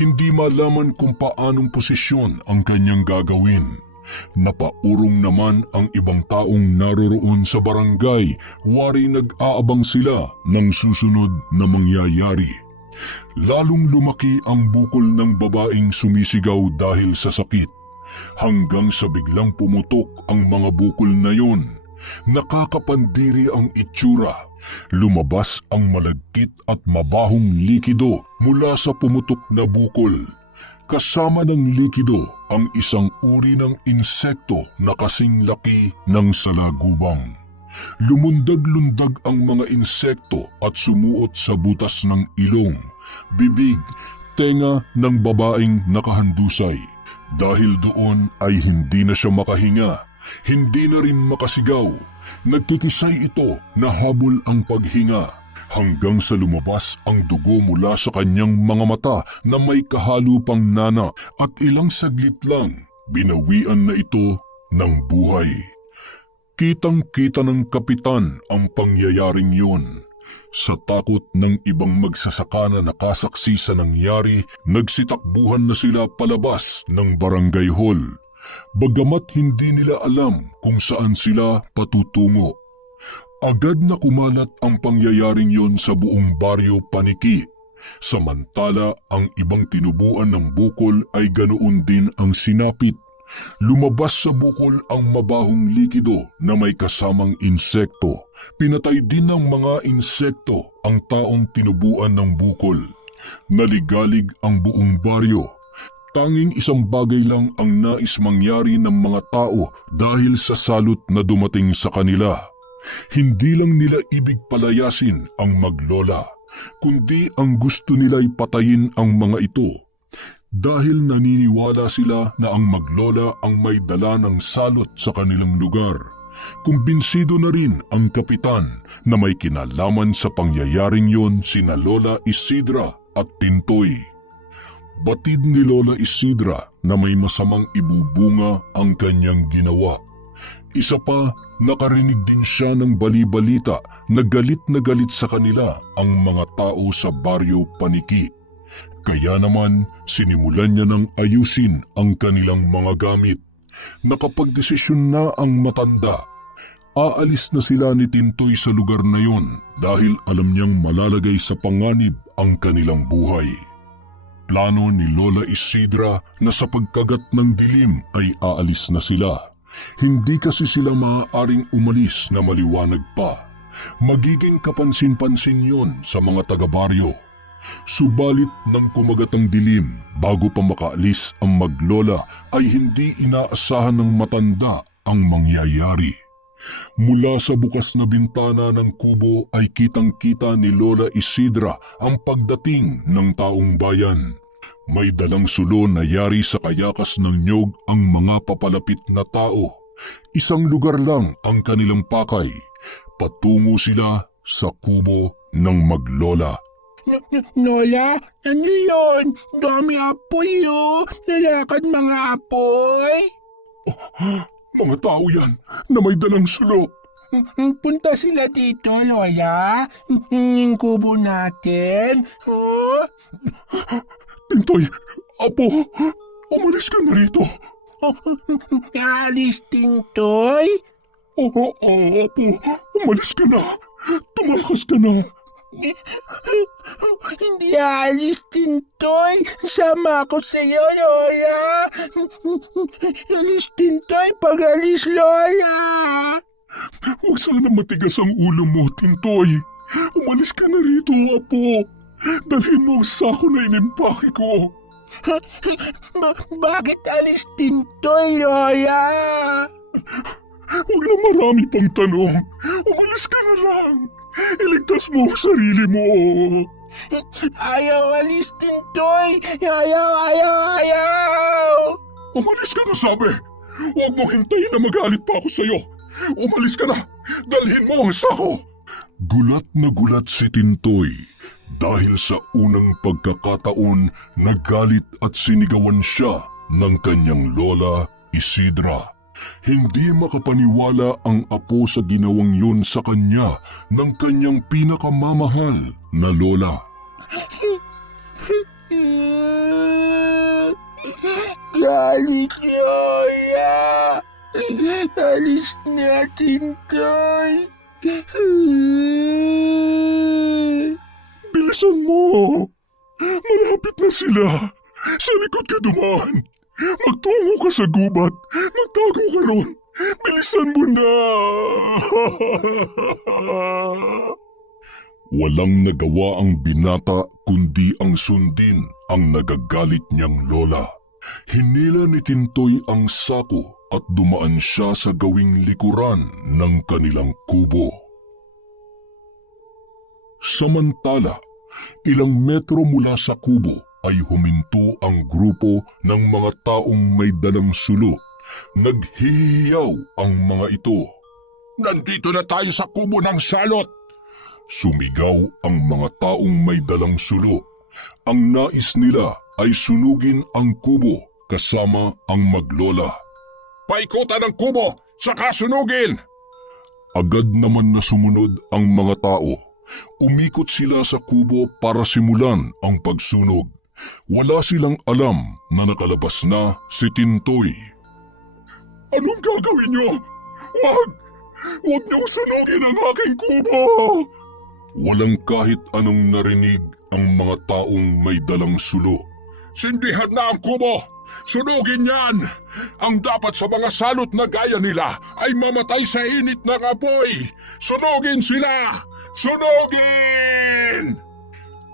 Hindi malaman kung paanong posisyon ang kanyang gagawin. Napaurong naman ang ibang taong naroroon sa barangay, wari nag-aabang sila ng susunod na mangyayari. Lalong lumaki ang bukol ng babaeng sumisigaw dahil sa sakit, hanggang sa biglang pumutok ang mga bukol na yon. Nakakapandiri ang itsura. Lumabas ang malagkit at mabahong likido mula sa pumutok na bukol. Kasama ng likido ang isang uri ng insekto na kasing laki ng salagubang. Lumundag-lundag ang mga insekto at sumuot sa butas ng ilong, bibig, tenga ng babaeng nakahandusay. Dahil doon ay hindi na siya makahinga, hindi na rin makasigaw. Nagkikisay ito na habol ang paghinga. Hanggang sa lumabas ang dugo mula sa kanyang mga mata na may kahalo pang nana at ilang saglit lang binawian na ito ng buhay. Kitang-kita ng kapitan ang pangyayaring yun. Sa takot ng ibang magsasaka na nakasaksi sa nangyari, nagsitakbuhan na sila palabas ng barangay hall. Bagamat hindi nila alam kung saan sila patutungo. Agad na kumalat ang pangyayaring yon sa buong baryo Paniki. Samantala ang ibang tinubuan ng bukol ay ganoon din ang sinapit. Lumabas sa bukol ang mabahong likido na may kasamang insekto. Pinatay din ng mga insekto ang taong tinubuan ng bukol. Naligalig ang buong baryo. Tanging isang bagay lang ang nais mangyari ng mga tao dahil sa salot na dumating sa kanila. Hindi lang nila ibig palayasin ang maglola, kundi ang gusto nila'y patayin ang mga ito. Dahil naniniwala sila na ang maglola ang may dala ng salot sa kanilang lugar. Kumbinsido na rin ang kapitan na may kinalaman sa pangyayaring yon sina Lola Isidra at Tintoy. Batid ni Lola Isidra na may masamang ibubunga ang kanyang ginawa. Isa pa, nakarinig din siya ng bali-balita na galit sa kanila ang mga tao sa baryo Paniki. Kaya naman, sinimulan niya ng ayusin ang kanilang mga gamit. Nakapagdesisyon na ang matanda. Aalis na sila ni Tintoy sa lugar na yon dahil alam niyang malalagay sa panganib ang kanilang buhay. Plano ni Lola Isidra na sa pagkagat ng dilim ay aalis na sila. Hindi kasi sila maaaring umalis na maliwanag pa. Magiging kapansin-pansin yon sa mga taga-baryo. Subalit nang kumagat ang dilim, bago pa makaalis ang maglola ay hindi inaasahan ng matanda ang mangyayari. Mula sa bukas na bintana ng kubo ay kitang-kita ni Lola Isidra ang pagdating ng taong bayan. May dalang sulo na yari sa kayakas ng nyog ang mga papalapit na tao. Isang lugar lang ang kanilang pakay. Patungo sila sa kubo ng maglola. Lola, ano yun? Dami apoy yun. Lalakad mga apoy. Mga tao yan na may dalang sulo. Punta sila dito, Lola. Yung kubo natin. Oh? Tintoy, Apo, umalis ka na rito. Alis, Tintoy? Oo, Apo, umalis ka na. Tumakas ka na. Hindi alis, Tintoy. Sama ako sa iyo, Lola. Alis, Tintoy. Pag-alis, Lola. Huwag sana matigas ang ulo mo, Tintoy. Umalis ka na rito, Apo. Dalhin mo ang sako na inimpake ko. Bakit alis, Tintoy, Lola? Huwag na marami pang tanong. Umalis ka na lang. Iligtas mo ang sarili mo. Ayaw alis, Tintoy. Ayaw. Umalis ka na, sabi. Huwag mo hintayin na magalit pa ako sa'yo. Umalis ka na. Dalhin mo ang sako. Gulat na gulat si Tintoy dahil sa unang pagkakataon nagalit at sinigawan siya ng kanyang lola Isidra. Hindi makapaniwala ang apo sa ginawang yun sa kanya ng kanyang pinakamamahal na lola. Galit, Lola. Alis na, Tintoy. Bilisan mo! Malapit na sila! Sa likod ka dumaan! Magtungo ka sa gubat! Magtago ka ron! Bilisan mo na! Walang nagawa ang binata kundi ang sundin ang nagagalit niyang lola. Hinila ni Tintoy ang sako at dumaan siya sa gawing likuran ng kanilang kubo. Samantala, ilang metro mula sa kubo ay huminto ang grupo ng mga taong may dalang sulo. Naghihiyaw ang mga ito. Nandito na tayo sa kubo ng salot. Sumigaw ang mga taong may dalang sulo. Ang nais nila ay sunugin ang kubo kasama ang maglola. Paikutan ang kubo, saka sunugin! Agad naman na sumunod ang mga tao. Umikot sila sa kubo para simulan ang pagsunog. Wala silang alam na nakalabas na si Tintoy. Anong gagawin niyo? Wag! Huwag niyong sunugin ang aking kubo! Walang kahit anong narinig ang mga taong may dalang sulo. Sindihan na ang kubo! Sunugin yan! Ang dapat sa mga salot na gaya nila ay mamatay sa init ng apoy! Sunugin sila! Sunugin!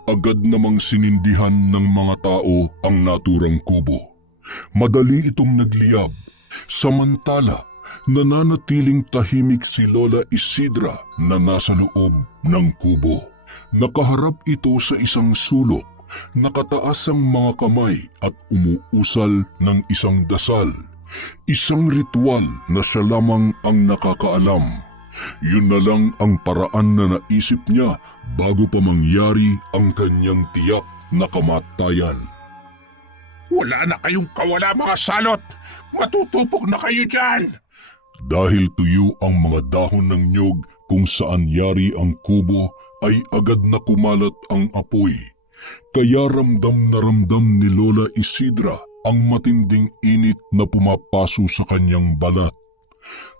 Agad namang sinindihan ng mga tao ang naturang kubo. Madali itong nagliyab. Samantala, nananatiling tahimik si Lola Isidra na nasa loob ng kubo. Nakaharap ito sa isang sulok. Nakataas ang mga kamay at umuusal ng isang dasal. Isang ritual na siya lamang ang nakakaalam. Yun na lang ang paraan na naisip niya bago pa mangyari ang kanyang tiyak na kamatayan. Wala na kayong kawala, mga salot! Matutupok na kayo dyan! Dahil tuyo ang mga dahon ng nyog kung saan yari ang kubo ay agad na kumalat ang apoy. Kaya ramdam na ramdam ni Lola Isidra ang matinding init na pumapaso sa kanyang balat.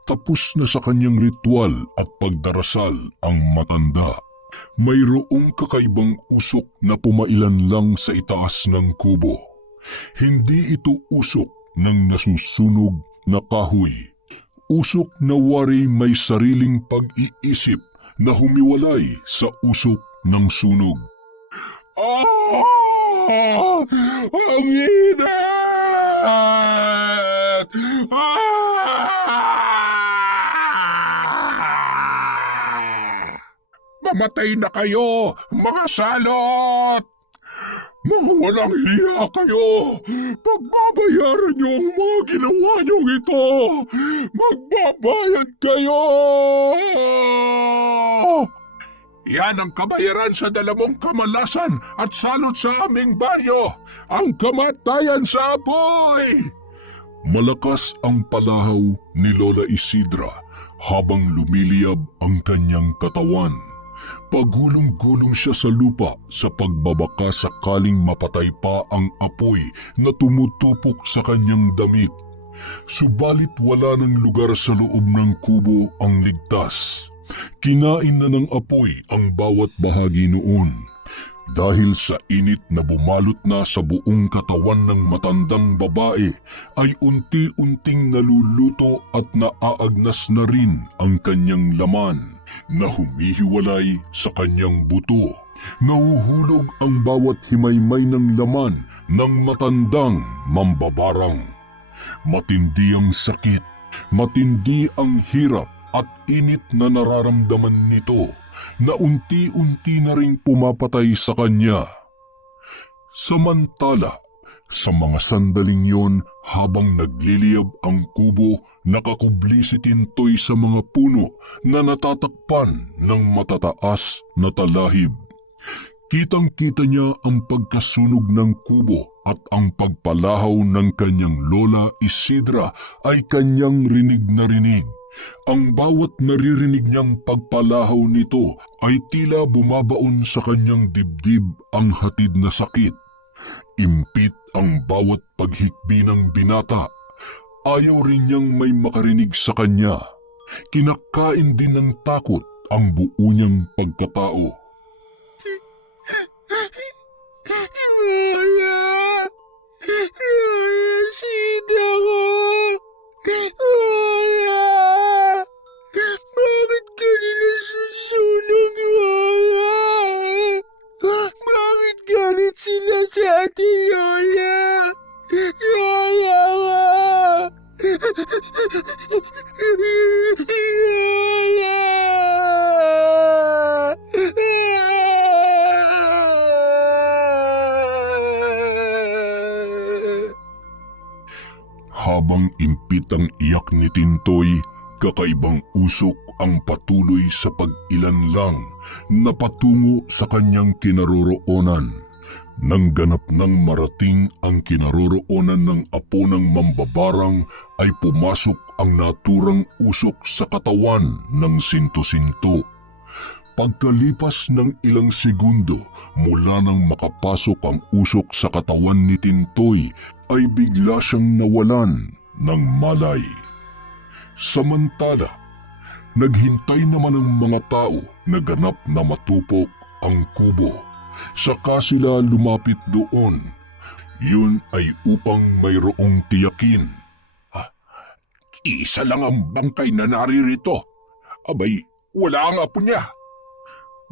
Tapos na sa kanyang ritual at pagdarasal ang matanda. Mayroong kakaibang usok na pumailan lang sa itaas ng kubo. Hindi ito usok ng nasusunog na kahoy. Usok na wari may sariling pag-iisip na humiwalay sa usok ng sunog. Ang init! Mamatay na kayo, mga salot! Mga walang hiya kayo! Pagbabayaran niyo ang mga ginawa niyong ito! Magbabayad kayo! Yan ang kabayaran sa dalamong kamalasan at salot sa aming baryo! Ang kamatayan sa apoy! Malakas ang palahaw ni Lola Isidra habang lumiliyab ang kanyang katawan. Pagulong-gulong siya sa lupa sa pagbabaka sakaling mapatay pa ang apoy na tumutupok sa kanyang damit. Subalit wala ng lugar sa loob ng kubo ang ligtas. Kinain na ng apoy ang bawat bahagi noon. Dahil sa init na bumalot na sa buong katawan ng matandang babae, ay unti-unting naluluto at naaagnas na rin ang kanyang laman na humihiwalay sa kanyang buto. Nahuhulog ang bawat himaymay ng laman ng matandang mambabarang. Matindi ang sakit, matindi ang hirap at init na nararamdaman nito na unti-unti na ring pumapatay sa kanya. Samantala, sa mga sandaling yon habang nagliliyab ang kubo, nakakubli si Tintoy sa mga puno na natatakpan ng matataas na talahib. Kitang-kita niya ang pagkasunog ng kubo at ang pagpalahaw ng kanyang lola Isidra ay kanyang rinig na rinig. Ang bawat naririnig niyang pagpalahaw nito ay tila bumabaon sa kanyang dibdib ang hatid na sakit. Impit ang bawat paghikbi ng binata. Ayaw rin niyang may makarinig sa kanya. Kinakain din ng takot ang buo niyang pagkatao. Lola! Lola, sida ko! Lola! Bakit ka nila susunog, Lola? Bakit galit sila sa ating Lola? Lola! Habang impit ang iyak ni Tintoy, kakaibang usok ang patuloy sa pag-ilanlang na patungo sa kanyang kinaroroonan. Nang ganap nang marating ang kinaroroonan ng apo ng mambabarang ay pumasok ang naturang usok sa katawan ng sinto-sinto. Pagkalipas ng ilang segundo mula nang makapasok ang usok sa katawan ni Tintoy ay bigla siyang nawalan ng malay. Samantala, naghintay naman ang mga tao na ganap na matupok ang kubo. Saka sila lumapit doon. Yun ay upang mayroong tiyakin. Isa lang ang bangkay na naririto. Abay, wala ang apo niya.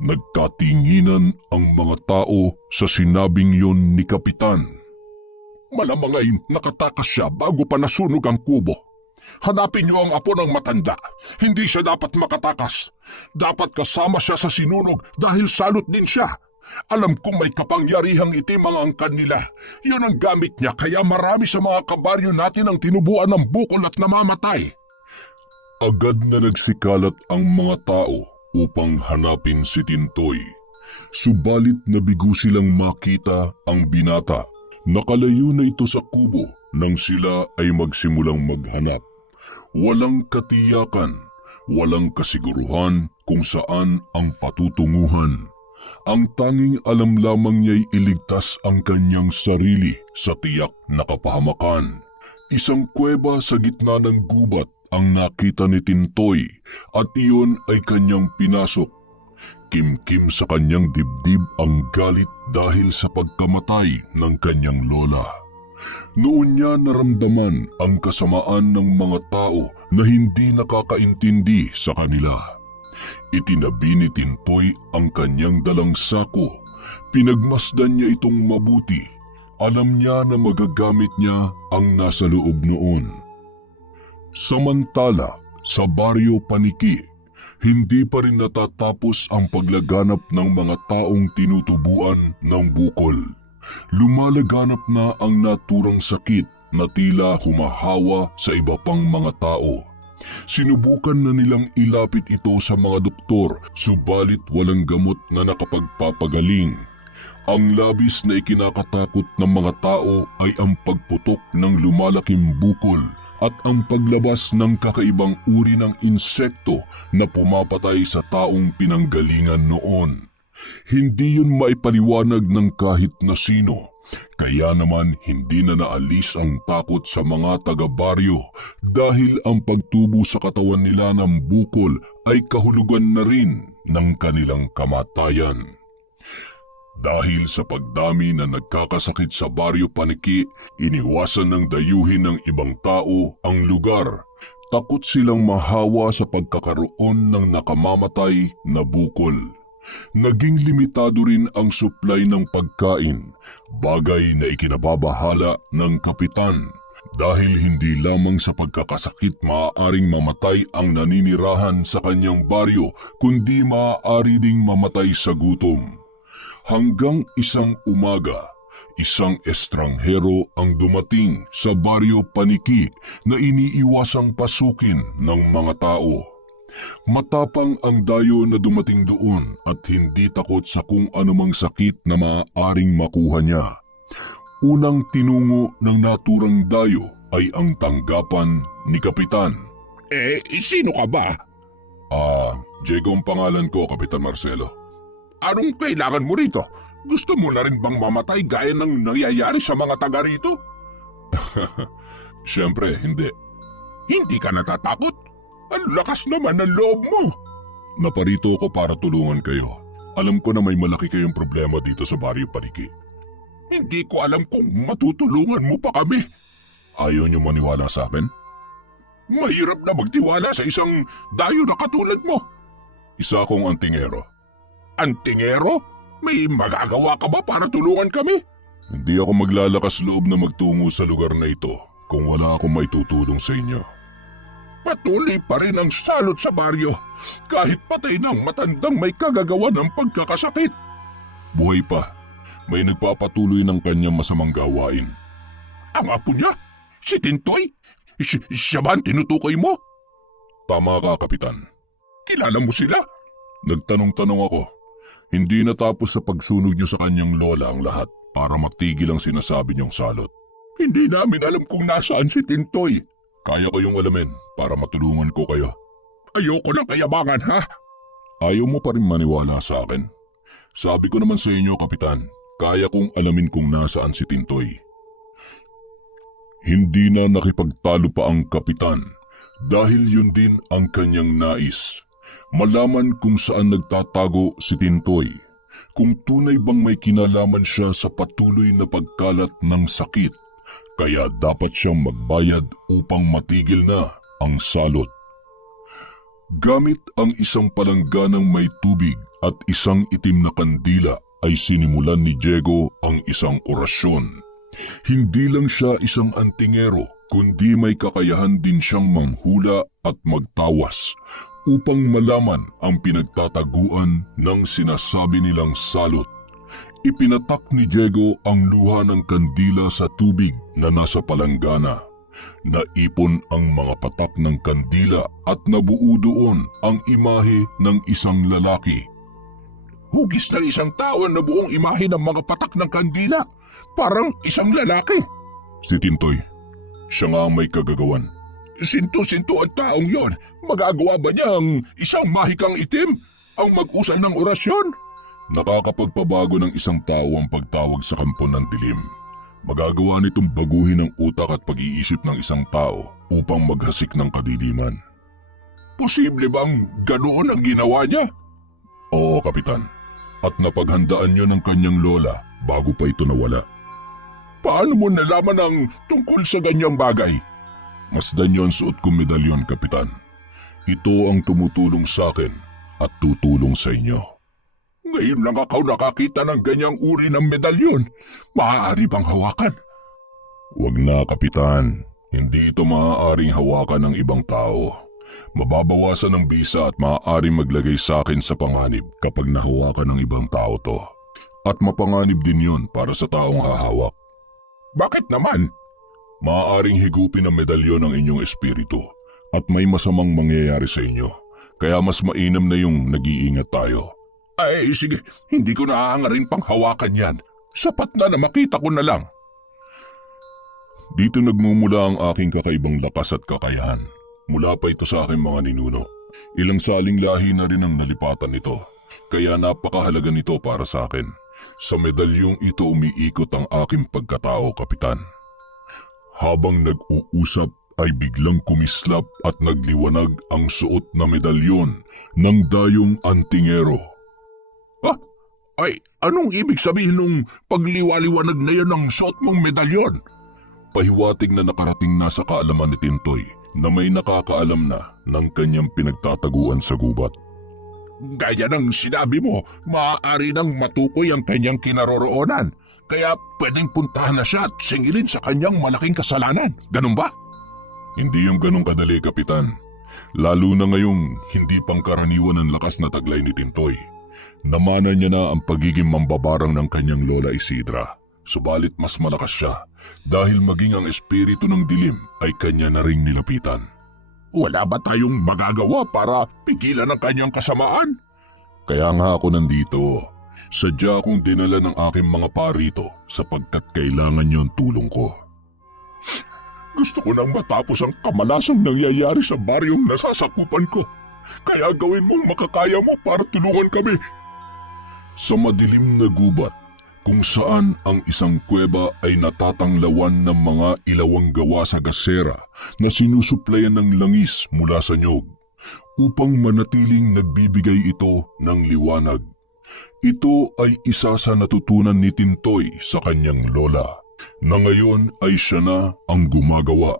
Nagkatinginan ang mga tao sa sinabing yon ni Kapitan. Malamang ay nakatakas siya bago pa nasunog ang kubo. Hanapin niyo ang apo ng matanda. Hindi siya dapat makatakas. Dapat kasama siya sa sinunog dahil salot din siya. Alam kong may kapangyarihang itim ang angkan nila. Yun ang gamit niya kaya marami sa mga kabaryo natin ang tinubuan ng bukol at namamatay. Agad na nagsikalat ang mga tao upang hanapin si Tintoy. Subalit nabigo silang makita ang binata. Nakalayo na ito sa kubo nang sila ay magsimulang maghanap. Walang katiyakan, walang kasiguruhan kung saan ang patutunguhan. Ang tanging alam lamang niya'y iligtas ang kanyang sarili sa tiyak na kapahamakan. Isang kuweba sa gitna ng gubat ang nakita ni Tintoy at iyon ay kanyang pinasok. Kimkim sa kanyang dibdib ang galit dahil sa pagkamatay ng kanyang lola. Noon niya naramdaman ang kasamaan ng mga tao na hindi nakakaintindi sa kanila. Itinabi ni Tintoy ang kanyang dalang sako. Pinagmasdan niya itong mabuti. Alam niya na magagamit niya ang nasa loob noon. Samantala, sa baryo Paniki, hindi pa rin natatapos ang paglaganap ng mga taong tinutubuan ng bukol. Lumalaganap na ang naturang sakit na tila humahawa sa iba pang mga tao. Sinubukan na nilang ilapit ito sa mga doktor, subalit walang gamot na nakapagpapagaling. Ang labis na ikinakatakot ng mga tao ay ang pagputok ng lumalaking bukol at ang paglabas ng kakaibang uri ng insekto na pumapatay sa taong pinanggalingan noon. Hindi yun maipaliwanag ng kahit na sino. Kaya naman hindi na naalis ang takot sa mga taga-baryo dahil ang pagtubo sa katawan nila ng bukol ay kahulugan na rin ng kanilang kamatayan. Dahil sa pagdami na nagkakasakit sa baryo Paniki, iniwasan ng dayuhin ng ibang tao ang lugar. Takot silang mahawa sa pagkakaroon ng nakamamatay na bukol. Naging limitado rin ang supply ng pagkain, bagay na ikinababahala ng kapitan. Dahil hindi lamang sa pagkakasakit maaaring mamatay ang naninirahan sa kanyang baryo, kundi maaari ding mamatay sa gutom. Hanggang isang umaga, isang estranghero ang dumating sa baryo Paniki na iniiwasang pasukin ng mga tao. Matapang ang dayo na dumating doon at hindi takot sa kung anumang sakit na maaaring makuha niya. Unang tinungo ng naturang dayo ay ang tanggapan ni Kapitan. Sino ka ba? Diego ang pangalan ko, Kapitan Marcelo. Anong kailangan mo rito? Gusto mo na rin bang mamatay gaya ng nangyayari sa mga taga rito? Siyempre, hindi. Hindi ka natatakot? Ang lakas naman ng loob mo. Naparito ako para tulungan kayo. Alam ko na may malaki kayong problema dito sa baryo Paniki. Hindi ko alam kung matutulungan mo pa kami. Ayaw niyo maniwala sa akin? Mahirap na magtiwala sa isang dayo na katulad mo. Isa akong antingero. Antingero? May magagawa ka ba para tulungan kami? Hindi ako maglalakas loob na magtungo sa lugar na ito kung wala akong may tutulong sa inyo. Patuloy pa rin ang salot sa baryo, kahit patay ng matandang may kagagawa ng pagkakasakit. Buhay pa, may nagpapatuloy ng kanyang masamang gawain. Ang apo niya? Si Tintoy? Siya ba ang tinutukoy mo? Tama ka, Kapitan. Kilala mo sila? Nagtanong-tanong ako. Hindi natapos sa pagsunog niyo sa kanyang lola ang lahat para matigil ang sinasabi niyong salot. Hindi namin alam kung nasaan si Tintoy. Kaya ko yung alamin para matulungan ko kayo. Ayoko ng kayabangan, ha? Ayaw mo pa rin maniwala sa akin? Sabi ko naman sa inyo, Kapitan, kaya kong alamin kung nasaan si Tintoy. Hindi na nakipagtalo pa ang Kapitan dahil yun din ang kanyang nais. Malaman kung saan nagtatago si Tintoy, kung tunay bang may kinalaman siya sa patuloy na pagkalat ng sakit. Kaya dapat siyang magbayad upang matigil na ang salot. Gamit ang isang palangganang may tubig at isang itim na kandila ay sinimulan ni Diego ang isang orasyon. Hindi lang siya isang antingero, kundi may kakayahan din siyang manghula at magtawas upang malaman ang pinagtataguan ng sinasabi nilang salot. Ipinatak ni Diego ang luha ng kandila sa tubig na nasa palanggana. Naipon ang mga patak ng kandila at nabuo doon ang imahe ng isang lalaki. Hugis ng isang tao na buong imahe ng mga patak ng kandila. Parang isang lalaki. Si Tintoy. Siya nga ang may kagagawan. Sinto-sinto ang taong yon. Magagawa ba niya ang isang mahikang itim? Ang mag-usal ng orasyon? Nakakapagpabago ng isang tao ang pagtawag sa kampo ng dilim. Magagawa nitong baguhin ang utak at pag-iisip ng isang tao upang maghasik ng kadiliman. Posible bang ganoon ang ginawa niya? Oo, Kapitan. At napaghandaan niyo ng kanyang lola bago pa ito nawala. Paano mo nalaman ang tungkol sa ganyang bagay? Masdan niyo ang suot kong medalyon, Kapitan. Ito ang tumutulong sa akin at tutulong sa inyo. Ngayon lang ako nakakita ng ganyang uri ng medalyon. Maaari bang hawakan? Huwag na, Kapitan. Hindi ito maaaring hawakan ng ibang tao. Mababawasan ng bisa at maaaring maglagay sa akin sa panganib kapag nahawakan ng ibang tao to. At mapanganib din yun para sa taong hahawak. Bakit naman? Maaaring higupin ang medalyon ng inyong espiritu at may masamang mangyayari sa inyo. Kaya mas mainam na yung nag-iingat tayo. Ay, sige. Hindi ko naaangarin pang hawakan yan. Sapat na makita ko na lang. Dito nagmumula ang aking kakaibang lakas at kakayahan. Mula pa ito sa aking mga ninuno. Ilang saling lahi na rin ang nalipatan nito. Kaya napakahalaga nito para sa akin. Sa medalyong ito umiikot ang aking pagkatao, Kapitan. Habang nag-uusap ay biglang kumislap at nagliwanag ang suot na medalyon ng dayong antingero. Ay, anong ibig sabihin nung pagliwaliwanag na yan ng suot mong medalyon? Pahiwatig na nakarating na sa kaalaman ni Tintoy na may nakakaalam na ng kanyang pinagtataguan sa gubat. Gaya ng sinabi mo, maaari nang matukoy ang kanyang kinaroroonan. Kaya pwedeng puntahan na siya at singilin sa kanyang malaking kasalanan. Ganun ba? Hindi yung ganong kadali, Kapitan. Lalo na ngayong hindi pangkaraniwan ang lakas na taglay ni Tintoy. Namana niya na ang pagiging mambabarang ng kanyang lola Isidra. Subalit mas malakas siya dahil maging ang espiritu ng dilim ay kanya na ring nilapitan. Wala ba tayong magagawa para pigilan ang kanyang kasamaan? Kaya nga ako nandito. Sadya akong dinala ng aking mga parito sapagkat kailangan niyo ang tulong ko. Gusto ko nang matapos ang kamalasang nangyayari sa baryong nasasakupan ko. Kaya gawin mong makakaya mo para tulungan kami. Sa madilim na gubat, kung saan ang isang kuweba ay natatanglawan ng mga ilawang gawa sa gasera na sinusuplayan ng langis mula sa nyog, upang manatiling nagbibigay ito ng liwanag. Ito ay isa sa natutunan ni Tintoy sa kanyang lola, na ngayon ay siya na ang gumagawa.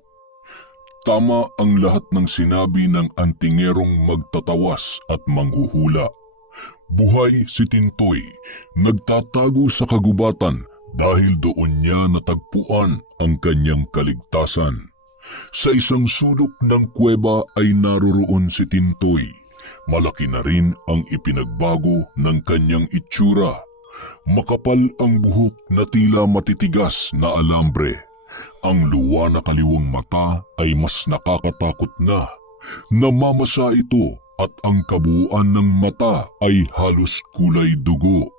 Tama ang lahat ng sinabi ng antingerong magtatawas at manghuhula. Buhay si Tintoy, nagtatago sa kagubatan dahil doon niya natagpuan ang kanyang kaligtasan. Sa isang sulok ng kuweba ay naroroon si Tintoy. Malaki na rin ang ipinagbago ng kanyang itsura. Makapal ang buhok na tila matitigas na alambre. Ang luwa na kaliwang mata ay mas nakakatakot na. Namamasa ito at ang kabuuan ng mata ay halos kulay dugo.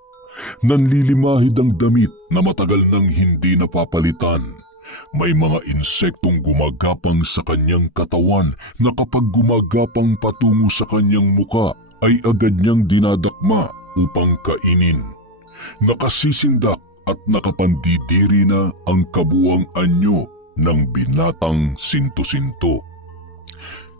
Nanlilimahid ang damit na matagal nang hindi napapalitan. May mga insektong gumagapang sa kanyang katawan na kapag gumagapang patungo sa kanyang muka ay agad niyang dinadakma upang kainin. Nakasisindak at nakapandidiri na ang kabuang anyo ng binatang sinto-sinto.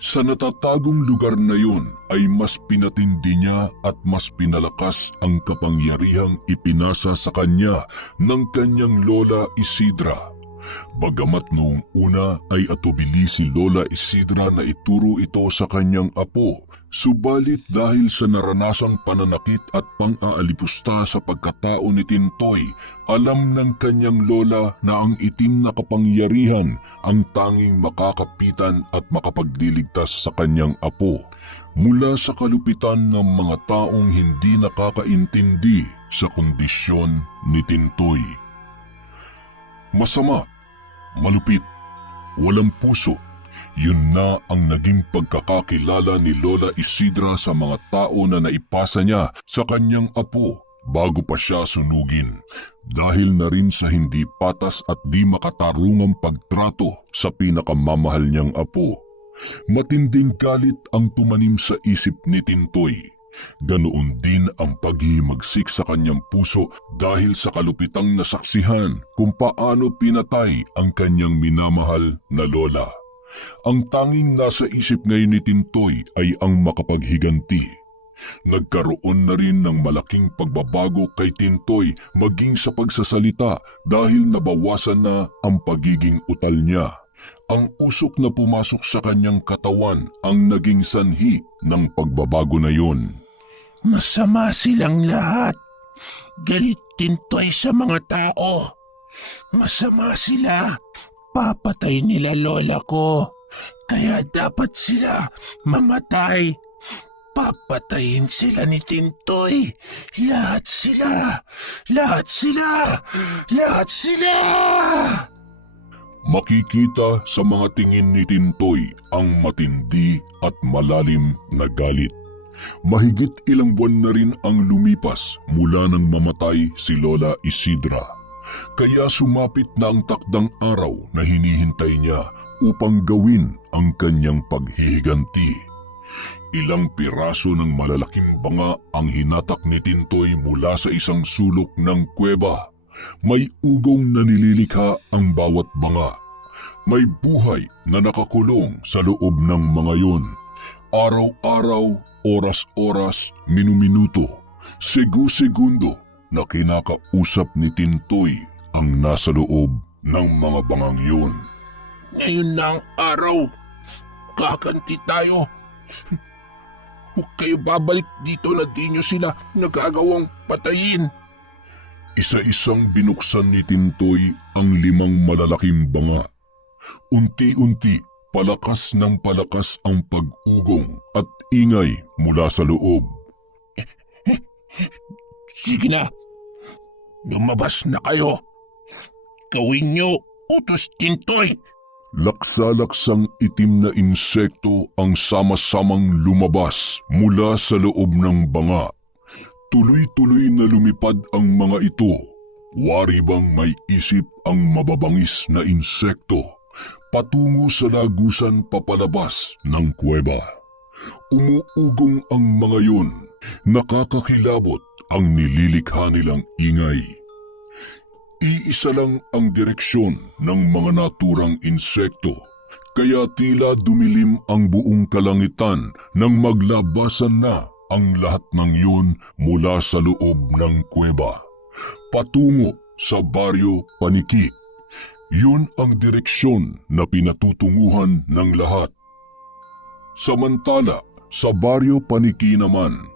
Sa natatagong lugar na yun ay mas pinatindi niya at mas pinalakas ang kapangyarihang ipinasa sa kanya ng kanyang lola Isidra. Bagamat noong una ay atubili si Lola Isidra na ituro ito sa kanyang apo, subalit dahil sa naranasang pananakit at pang-aalipusta sa pagkatao ni Tintoy, alam ng kanyang lola na ang itim na kapangyarihan ang tanging makakapitan at makapagliligtas sa kanyang apo mula sa kalupitan ng mga taong hindi nakakaintindi sa kondisyon ni Tintoy. Masama, malupit, walang puso. Yun na ang naging pagkakakilala ni Lola Isidra sa mga tao na naipasa niya sa kanyang apo bago pa siya sunugin. Dahil na rin sa hindi patas at di makatarungang pagtrato sa pinakamamahal niyang apo. Matinding galit ang tumanim sa isip ni Tintoy. Ganoon din ang paghihimagsik sa kanyang puso dahil sa kalupitang nasaksihan kung paano pinatay ang kanyang minamahal na lola. Ang tanging nasa isip ngayon ni Tintoy ay ang makapaghiganti. Nagkaroon na rin ng malaking pagbabago kay Tintoy maging sa pagsasalita dahil nabawasan na ang pagiging utal niya. Ang usok na pumasok sa kanyang katawan ang naging sanhi ng pagbabago na yun. Masama silang lahat. Galit Tintoy sa mga tao. Masama sila. Papatay nila lola ko. Kaya dapat sila mamatay. Papatayin sila ni Tintoy. Lahat sila. Lahat sila. Lahat sila. Makikita sa mga tingin ni Tintoy ang matindi at malalim na galit. Mahigit ilang buwan na rin ang lumipas mula nang mamatay si Lola Isidra. Kaya sumapit na ang takdang araw na hinihintay niya upang gawin ang kanyang paghihiganti. Ilang piraso ng malalaking banga ang hinatak ni Tintoy mula sa isang sulok ng kuweba. May ugong na nililikha ang bawat banga. May buhay na nakakulong sa loob ng mga yun. Araw-araw, oras-oras, minuminuto, segu-segundo na kinakausap ni Tintoy ang nasa loob ng mga bangang yun. Ngayon na ang araw. Kakanti tayo. Huwag kayo babalik dito na di nyo sila nagagawang patayin. Isa-isang binuksan ni Tintoy ang 5 malalaking banga. Unti-unti, palakas ng palakas ang pag-ugong at ingay mula sa loob. Sige na. Lumabas na kayo. Gawin nyo, utos Tintoy. Laksa-laksang itim na insekto ang sama-samang lumabas mula sa loob ng banga. Tuloy-tuloy na lumipad ang mga ito. Wari bang may isip ang mababangis na insekto patungo sa lagusan papalabas ng kuweba. Umuugong ang mga yun. Nakakakilabot ang nililikha nilang ingay. Iisa lang ang direksyon ng mga naturang insekto, kaya tila dumilim ang buong kalangitan nang maglabasan na ang lahat ng yun mula sa loob ng kuweba. Patungo sa Baryo Paniki. Yun ang direksyon na pinatutunguhan ng lahat. Samantala, sa Baryo Paniki naman,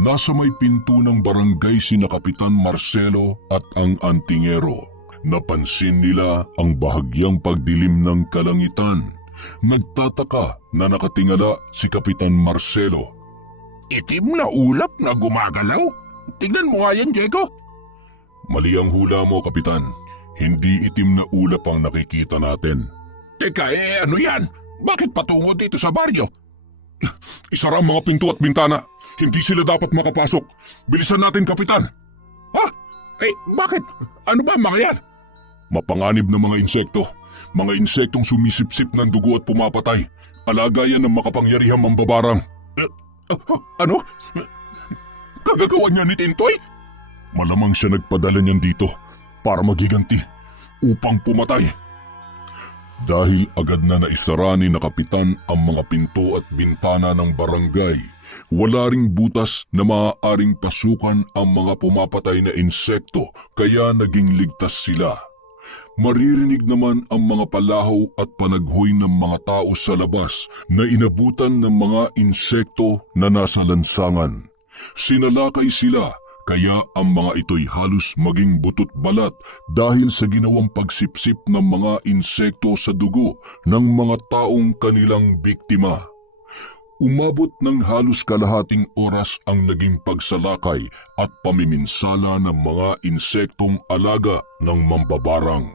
nasa may pinto ng barangay sina Kapitan Marcelo at ang antingero. Napansin nila ang bahagyang pagdilim ng kalangitan. Nagtataka na nakatingala si Kapitan Marcelo. Itim na ulap na gumagalaw? Tignan mo nga yan, Diego. Mali ang hula mo, Kapitan. Hindi itim na ulap ang nakikita natin. Teka, ano yan? Bakit patungo dito sa baryo? Isara ang mga pinto at bintana. Hindi sila dapat makapasok. Bilisan natin, Kapitan. Ha? Bakit? Ano ba mga yan? Mapanganib na mga insekto. Mga insektong sumisipsip ng dugo at pumapatay. Alaga yan ng makapangyarihang mambabarang. Ano? Kagagawa niya ni Tintoy? Malamang siya nagpadala niyan dito para magiganti upang pumatay. Dahil agad na naisara ni na Kapitan ang mga pinto at bintana ng barangay, wala ring butas na maaaring pasukan ang mga pumapatay na insekto kaya naging ligtas sila. Maririnig naman ang mga palahaw at panaghoy ng mga tao sa labas na inabutan ng mga insekto na nasa lansangan. Sinalakay sila kaya ang mga ito'y halos maging butot balat dahil sa ginawang pagsipsip ng mga insekto sa dugo ng mga taong kanilang biktima. Umabot ng halos kalahating oras ang naging pagsalakay at pamiminsala ng mga insektong alaga ng mambabarang.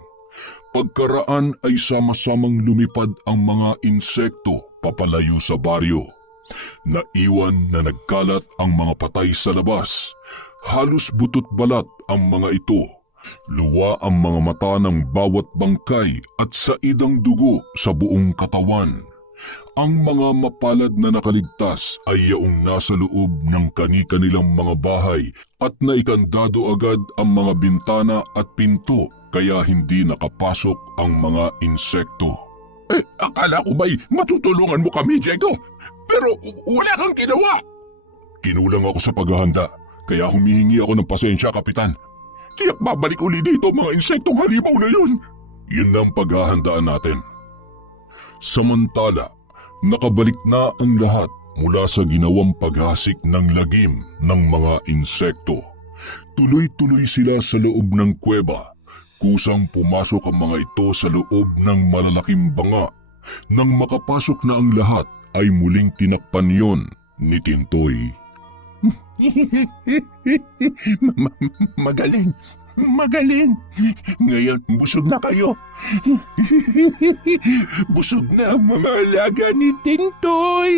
Pagkaraan ay sama-samang lumipad ang mga insekto papalayo sa baryo. Naiwan na nagkalat ang mga patay sa labas. Halos butot balat ang mga ito. Luwa ang mga mata ng bawat bangkay at saidang dugo sa buong katawan. Ang mga mapalad na nakaligtas ay yaong nasa loob ng kani-kanilang mga bahay at naikandado agad ang mga bintana at pinto kaya hindi nakapasok ang mga insekto. Akala ko ba'y matutulungan mo kami, Diego? Pero wala kang ginawa. Kinulang ako sa paghahanda. Kaya humihingi ako ng pasensya, Kapitan. Tiyak babalik uli dito mga insektong halimaw na yun. Yun ang paghahandaan natin. Samantala, nakabalik na ang lahat mula sa ginawang paghasik ng lagim ng mga insekto. Tuloy-tuloy sila sa loob ng kuweba. Kusang pumasok ang mga ito sa loob ng malalaking banga. Nang makapasok na ang lahat, ay muling tinakpan yon ni Tintoy. Magaling. Magaling. Ngayon, busog na kayo. Busog na ang mga alaga ni Tintoy.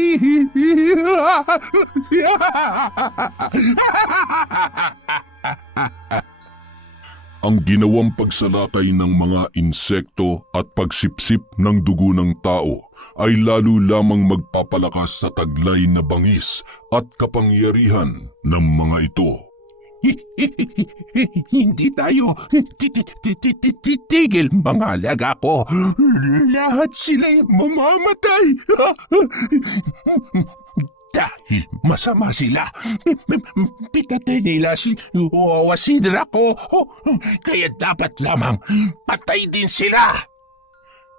Ang ginawang pagsalakay ng mga insekto at pagsipsip ng dugo ng tao ay lalo lamang magpapalakas sa taglay na bangis at kapangyarihan ng mga ito. Hindi tayo titigil, mga alaga ko. Lahat sila'y mamamatay. Dahil masama sila. Pinatay nila si Wasidra ko. Kaya dapat lamang patay din sila.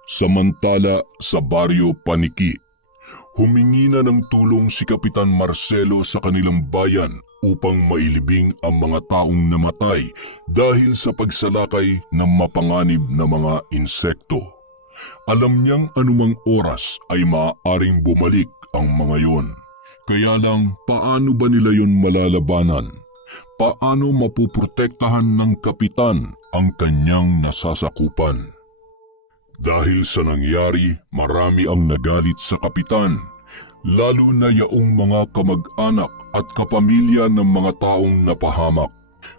Samantala sa baryo Paniki, humingi na ng tulong si Kapitan Marcelo sa kanilang bayan upang mailibing ang mga taong namatay dahil sa pagsalakay ng mapanganib na mga insekto. Alam niyang anumang oras ay maaaring bumalik ang mga yon. Kaya lang, paano ba nila yon malalabanan? Paano mapuprotektahan ng kapitan ang kanyang nasasakupan? Dahil sa nangyari, marami ang nagalit sa kapitan, lalo na yaong mga kamag-anak at kapamilya ng mga taong napahamak.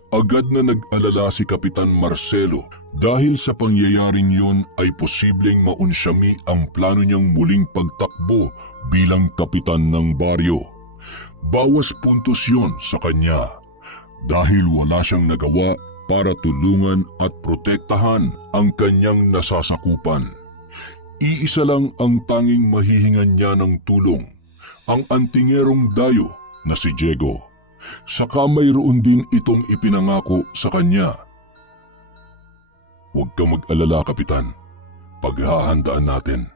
Agad na nag-alala si Kapitan Marcelo dahil sa pangyayaring yon ay posibleng maunsyami ang plano niyang muling pagtakbo bilang kapitan ng baryo. Bawas puntos yon sa kanya dahil wala siyang nagawa para tulungan at protektahan ang kanyang nasasakupan. Iisa lang ang tanging mahihingan niya ng tulong, ang antingerong dayo na si Diego. Saka mayroon din itong ipinangako sa kanya. Huwag kang mag-alala, Kapitan. Paghahandaan natin.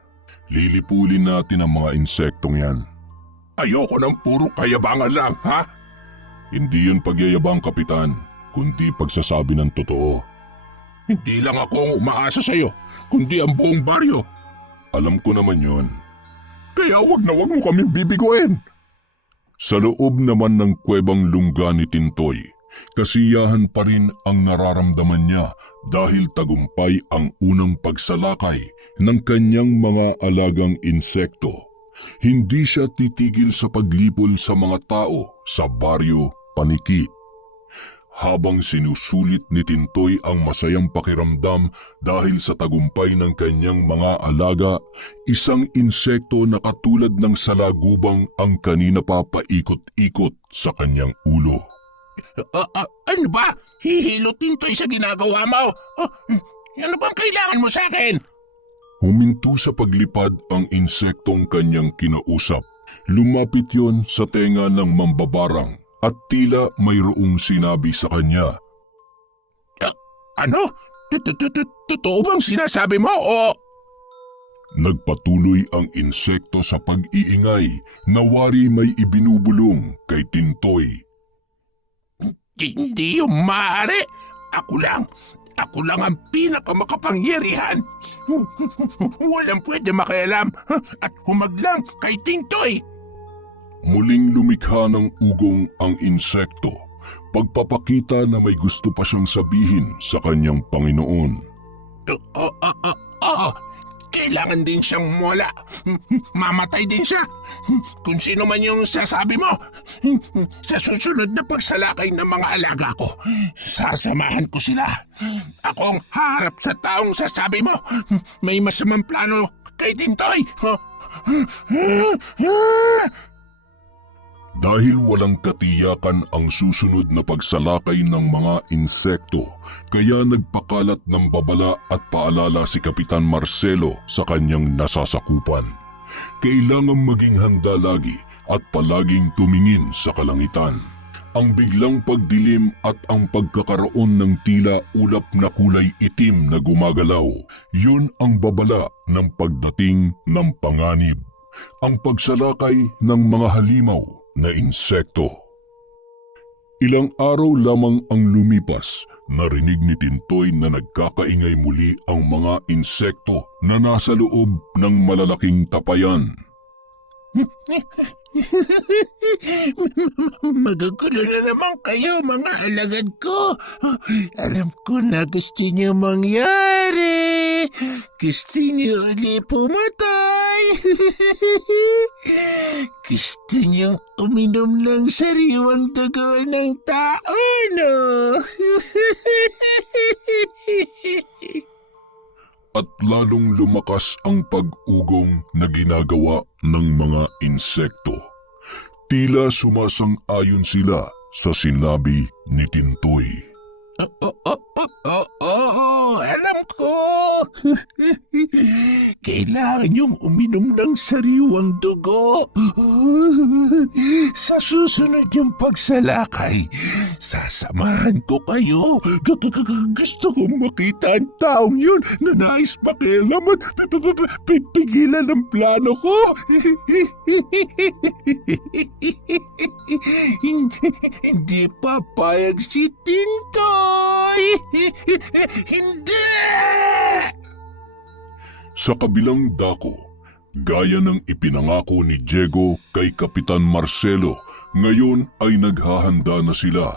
Lilipulin natin ang mga insektong yan. Ayoko ng puro kayabangan lang, ha? Hindi yun pagyayabang, Kapitan, kundi pagsasabi ng totoo. Hindi lang ako umaasa sa'yo, kundi ang buong baryo. Alam ko naman yun. Kaya wag mo kaming bibiguin. Sa loob naman ng kuwebang lungga ni Tintoy, kasiyahan pa rin ang nararamdaman niya dahil tagumpay ang unang pagsalakay ng kanyang mga alagang insekto. Hindi siya titigil sa paglipol sa mga tao sa baryo Paniki. Habang sinusulit ni Tintoy ang masayang pakiramdam dahil sa tagumpay ng kanyang mga alaga, isang insekto na katulad ng salagubang ang kanina pa paikot-ikot sa kanyang ulo. Ano ba? Hihilo, Tintoy, sa ginagawa mo? Ano bang kailangan mo sa akin? Huminto sa paglipad ang insektong kanyang kinausap. Lumapit yon sa tenga ng mambabarang at tila mayroong sinabi sa kanya. Ano? Totoo bang sinasabi mo o... Nagpatuloy ang insekto sa pag-iingay na wari may ibinubulong kay Tintoy. Hindi yung maaari. Ako lang ang pinakamakapangyarihan. Walang pwede makialam at humaglang kay Tintoy. Muling lumikha ng ugong ang insekto, pagpapakita na may gusto pa siyang sabihin sa kanyang Panginoon. Kailangan din siyang mawala. Mamatay din siya. Kung sino man yung sasabi mo, sa susunod na pagsalakay ng mga alaga ko, sasamahan ko sila. Ako ang harap sa taong sasabi mo, may masamang plano kay Tintoy. Dahil walang katiyakan ang susunod na pagsalakay ng mga insekto, kaya nagpakalat ng babala at paalala si Kapitan Marcelo sa kanyang nasasakupan. Kailangang maging handa lagi at palaging tumingin sa kalangitan. Ang biglang pagdilim at ang pagkakaroon ng tila ulap na kulay itim na gumagalaw, yun ang babala ng pagdating ng panganib. Ang pagsalakay ng mga halimaw na insekto. Ilang araw lamang ang lumipas, narinig ni Tintoy na nagkakaingay muli ang mga insekto na nasa loob ng malalaking tapayan. Magagulo na naman kayo, mga alagad ko. Alam ko na gusto niyo mangyari. Gusto niyo ulit pumatay. Gusto niyong uminom ng sariwang dugo ng tao, no? At lalong lumakas ang pag-ugong na ginagawa ng mga insekto. Tila sumasang-ayon sila sa sinabi ni Tintoy. Oo, alam ko. Kailangan niyong uminom ng sariwang dugo. Sa susunod yung pagsalakay, sasamahan ko kayo. Gusto kong makita ang taong yun na nais makialam at pipigilan ang plano ko. Hindi papayag si Tintoy. Hindi! Sa kabilang dako, gaya ng ipinangako ni Diego kay Kapitan Marcelo, ngayon ay naghahanda na sila.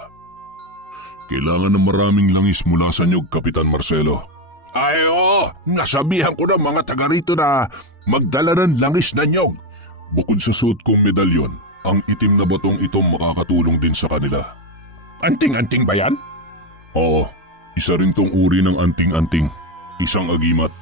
Kailangan ng maraming langis mula sa nyog, Kapitan Marcelo. Ay oo, nasabihan ko ng mga taga rito na magdala ng langis na nyog. Bukod sa suot kong medalyon, ang itim na batong ito makakatulong din sa kanila. Anting-anting ba yan? Oo, isa rin tong uri ng anting-anting, isang agimat.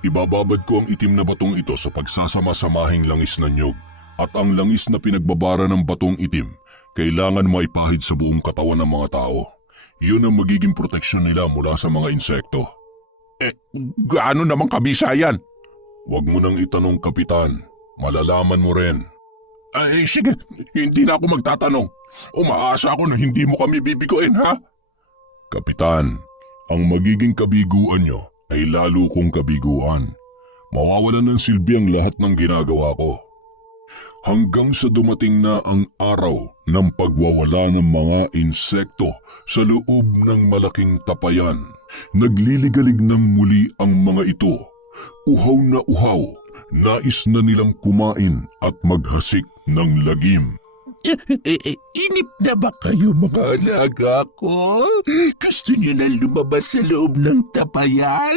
Ibababad ko ang itim na batong ito sa pagsasama-samahing langis na nyog at ang langis na pinagbabara ng batong itim kailangan maipahid sa buong katawan ng mga tao. Yun ang magiging proteksyon nila mula sa mga insekto. Gaano naman kabisa yan? Huwag mo nang itanong, Kapitan. Malalaman mo rin. Ay sige, hindi na ako magtatanong. Umaasa ako na hindi mo kami bibiguin, ha? Kapitan, ang magiging kabiguan nyo ay lalo kong kabiguan. Mawawalan ng silbi ang lahat ng ginagawa ko. Hanggang sa dumating na ang araw ng pagwawala ng mga insekto sa loob ng malaking tapayan. Nagliligalig ng muli ang mga ito. Uhaw na uhaw, nais na nilang kumain at maghasik ng lagim. Inip na ba kayo mga alaga ko? Gusto niyo na lumabas sa loob ng tapayan?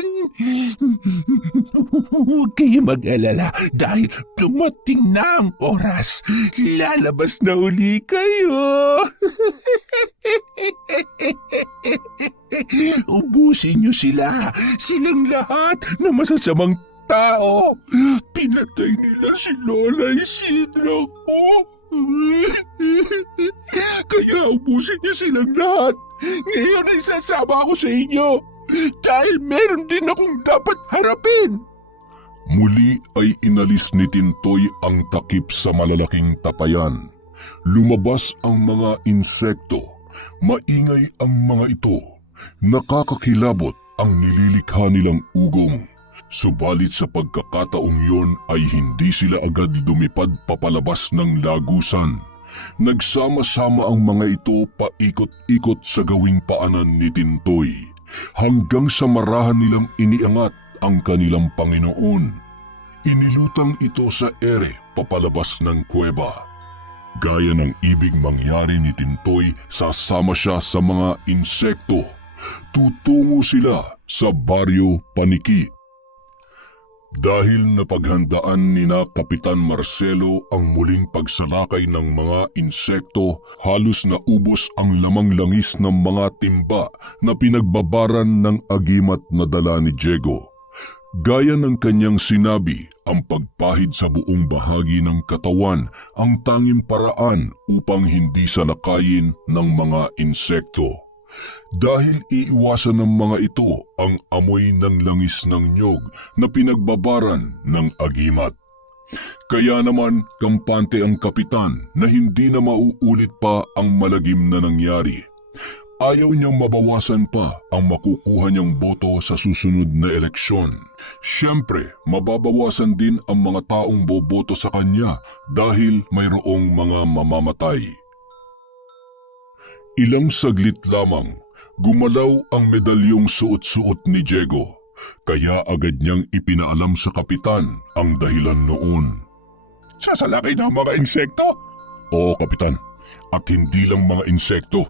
Huwag kayo mag-alala dahil dumating na ang oras. Lalabas na uli kayo. Ubusin niyo sila. Silang lahat na masasamang tao. Pinatay nila si Lola Isidro ko. Kaya ubusin niyo silang lahat. Ngayon ay sasama ako sa inyo dahil meron din akong dapat harapin. Muli ay inalis ni Tintoy ang takip sa malalaking tapayan. Lumabas ang mga insekto. Maingay ang mga ito. Nakakakilabot ang nililikha nilang ugong. Subalit sa pagkakataong yon ay hindi sila agad lumipad papalabas ng lagusan. Nagsama-sama ang mga ito paikot-ikot sa gawing paanan ni Tintoy hanggang sa marahan nilang iniangat ang kanilang Panginoon. Inilutang ito sa ere papalabas ng kuweba. Gaya ng ibig mangyari ni Tintoy, sasama siya sa mga insekto. Tutungo sila sa baryo Paniki. Dahil napaghandaan ni na Kapitan Marcelo ang muling pagsalakay ng mga insekto, halos naubos ang lamang langis ng mga timba na pinagbabaran ng agimat na dala ni Diego. Gaya ng kanyang sinabi, ang pagpahid sa buong bahagi ng katawan ang tanging paraan upang hindi salakayin ng mga insekto. Dahil iiwasan ng mga ito ang amoy ng langis ng nyog na pinagbabaran ng agimat. Kaya naman kampante ang kapitan na hindi na mauulit pa ang malagim na nangyari. Ayaw niyang mabawasan pa ang makukuha niyang boto sa susunod na eleksyon. Siyempre, mababawasan din ang mga taong boboto sa kanya dahil mayroong mga mamamatay. Ilang saglit lamang, gumalaw ang medalyong suot-suot ni Diego, kaya agad niyang ipinaalam sa kapitan ang dahilan noon. Sasalakay na ang mga insekto? Oo, kapitan, at hindi lang mga insekto.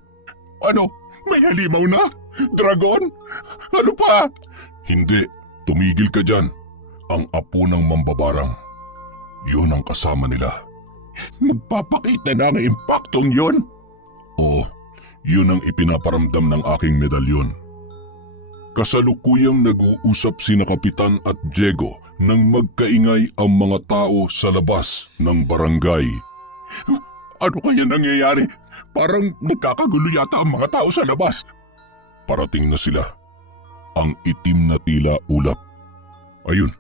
Ano? May halimaw na? Dragon? Ano pa? Hindi, tumigil ka dyan. Ang apo ng mambabarang. Yun ang kasama nila. magpapakita na ang impaktong yun? Oo, yun ang ipinaparamdam ng aking medalyon. Kasalukuyang nag-uusap sina Kapitan at Diego nang magkaingay ang mga tao sa labas ng barangay. Ano kaya nangyayari? Parang nagkakagulo yata ang mga tao sa labas. Parating na sila. Ang itim na tila ulap. Ayun.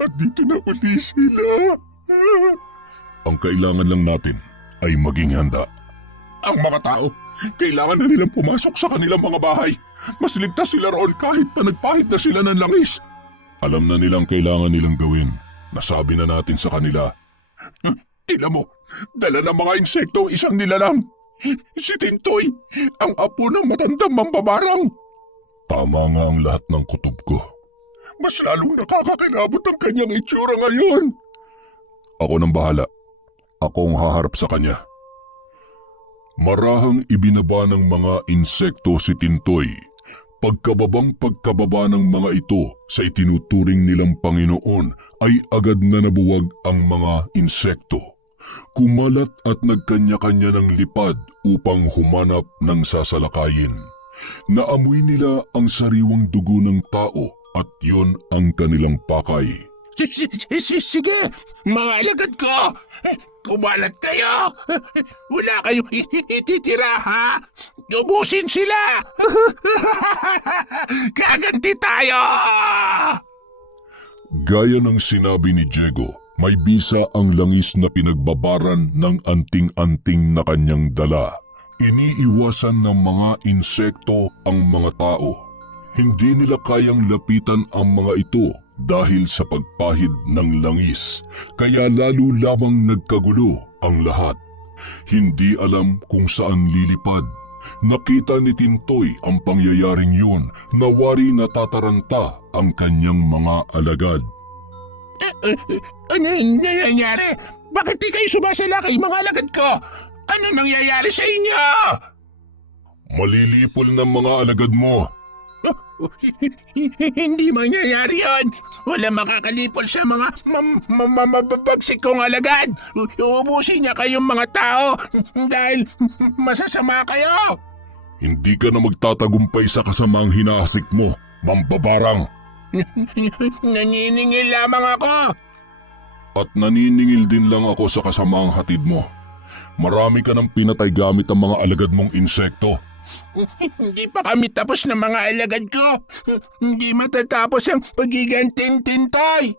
At dito na uli sila. Ang kailangan lang natin ay maging handa. Ang mga tao, kailangan na nilang pumasok sa kanilang mga bahay. Mas ligtas sila roon kahit pa nagpahid na sila ng langis. Alam na nilang kailangan nilang gawin. Nasabi na natin sa kanila. Tila mo, dala ng mga insekto, isang nilalang. Si Tintoy, ang apo ng matandang mambabarang. Tama nga ang lahat ng kutob ko. Mas lalong nakakakilabot ang kanyang itsura ngayon. Ako nang bahala. Ako ang haharap sa kanya. Marahang ibinaba ng mga insekto si Tintoy. Pagkababa ng mga ito sa itinuturing nilang Panginoon ay agad na nabuwag ang mga insekto. Kumalat at nagkanya-kanya ng lipad upang humanap ng sasalakayin. Naamoy nila ang sariwang dugo ng tao at yon ang kanilang pakay. Sige, mga alagad ko. Kumalat kayo. Wala kayong ititira, ha? Ubusin sila. Gaganti tayo. Gaya ng sinabi ni Diego, may bisa ang langis na pinagbabaran ng anting-anting na kanyang dala. Iniiwasan ng mga insekto ang mga tao. Hindi nila kayang lapitan ang mga ito dahil sa pagpahid ng langis, kaya lalo lamang nagkagulo ang lahat. Hindi alam kung saan lilipad. Nakita ni Tintoy ang pangyayaring yun na wari natataranta ang kanyang mga alagad. Ano nangyayari? Bakit di kayo sumasalakay, mga alagad ko? Ano nangyayari sa inyo? Malilipol ng mga alagad mo. Hindi mangyayari yun. Wala makakalipol sa mga mababagsik kong alagad. Uubusin niya kayong mga tao dahil masasama kayo. Hindi ka na magtatagumpay sa kasamaang hinahasik mo, mambabarang. Naniningil lamang ako. At naniningil din lang ako sa kasamaang hatid mo. Marami ka ng pinatay gamit ang mga alagad mong insekto. Hindi pa kami tapos ng mga alagad ko. Hindi matatapos ang pagiganting Tintoy.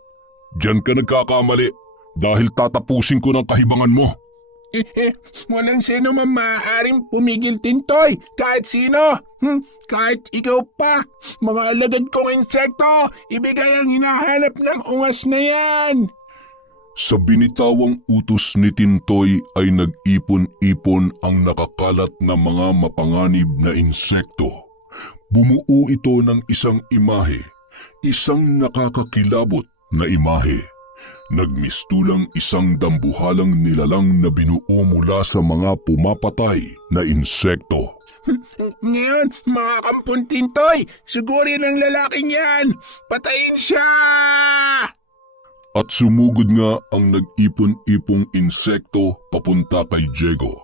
Diyan ka nagkakamali dahil tatapusin ko ng kahibangan mo. Walang sino man maaaring pumigil, Tintoy. Kahit sino. Kahit ikaw pa. Mga alagad kong insekto, ibigay ang hinahanap ng ungas na yan. Sa binitawang utos ni Tintoy ay nag-ipon-ipon ang nakakalat na mga mapanganib na insekto. Bumuo ito ng isang imahe, isang nakakakilabot na imahe. Nagmistulang isang dambuhalang nilalang na binuo mula sa mga pumapatay na insekto. Ngayon, mga kampon Tintoy, sugurin ang lalaking yan. Patayin siya! At sumugod nga ang nag-ipon-ipong insekto papunta kay Diego.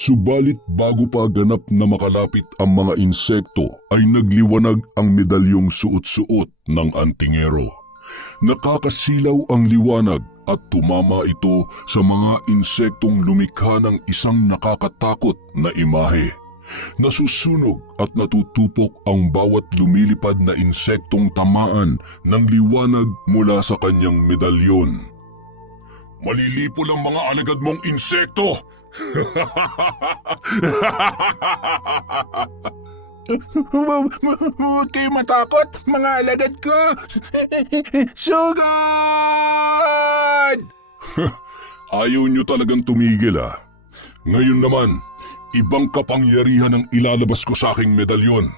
Subalit bago pa ganap na makalapit ang mga insekto ay nagliwanag ang medalyong suot-suot ng antingero. Nakakasilaw ang liwanag at tumama ito sa mga insektong lumikha ng isang nakakatakot na imahe. Nasusunog at natutupok ang bawat lumilipad na insektong tamaan ng liwanag mula sa kanyang medalyon. Malilipol ang mga alagad mong insekto! Huwag kayo matakot, mga alagad ko. Sugod! Ayaw nyo talagang tumigil ah. Ngayon naman, ibang kapangyarihan ang ilalabas ko sa aking medalyon.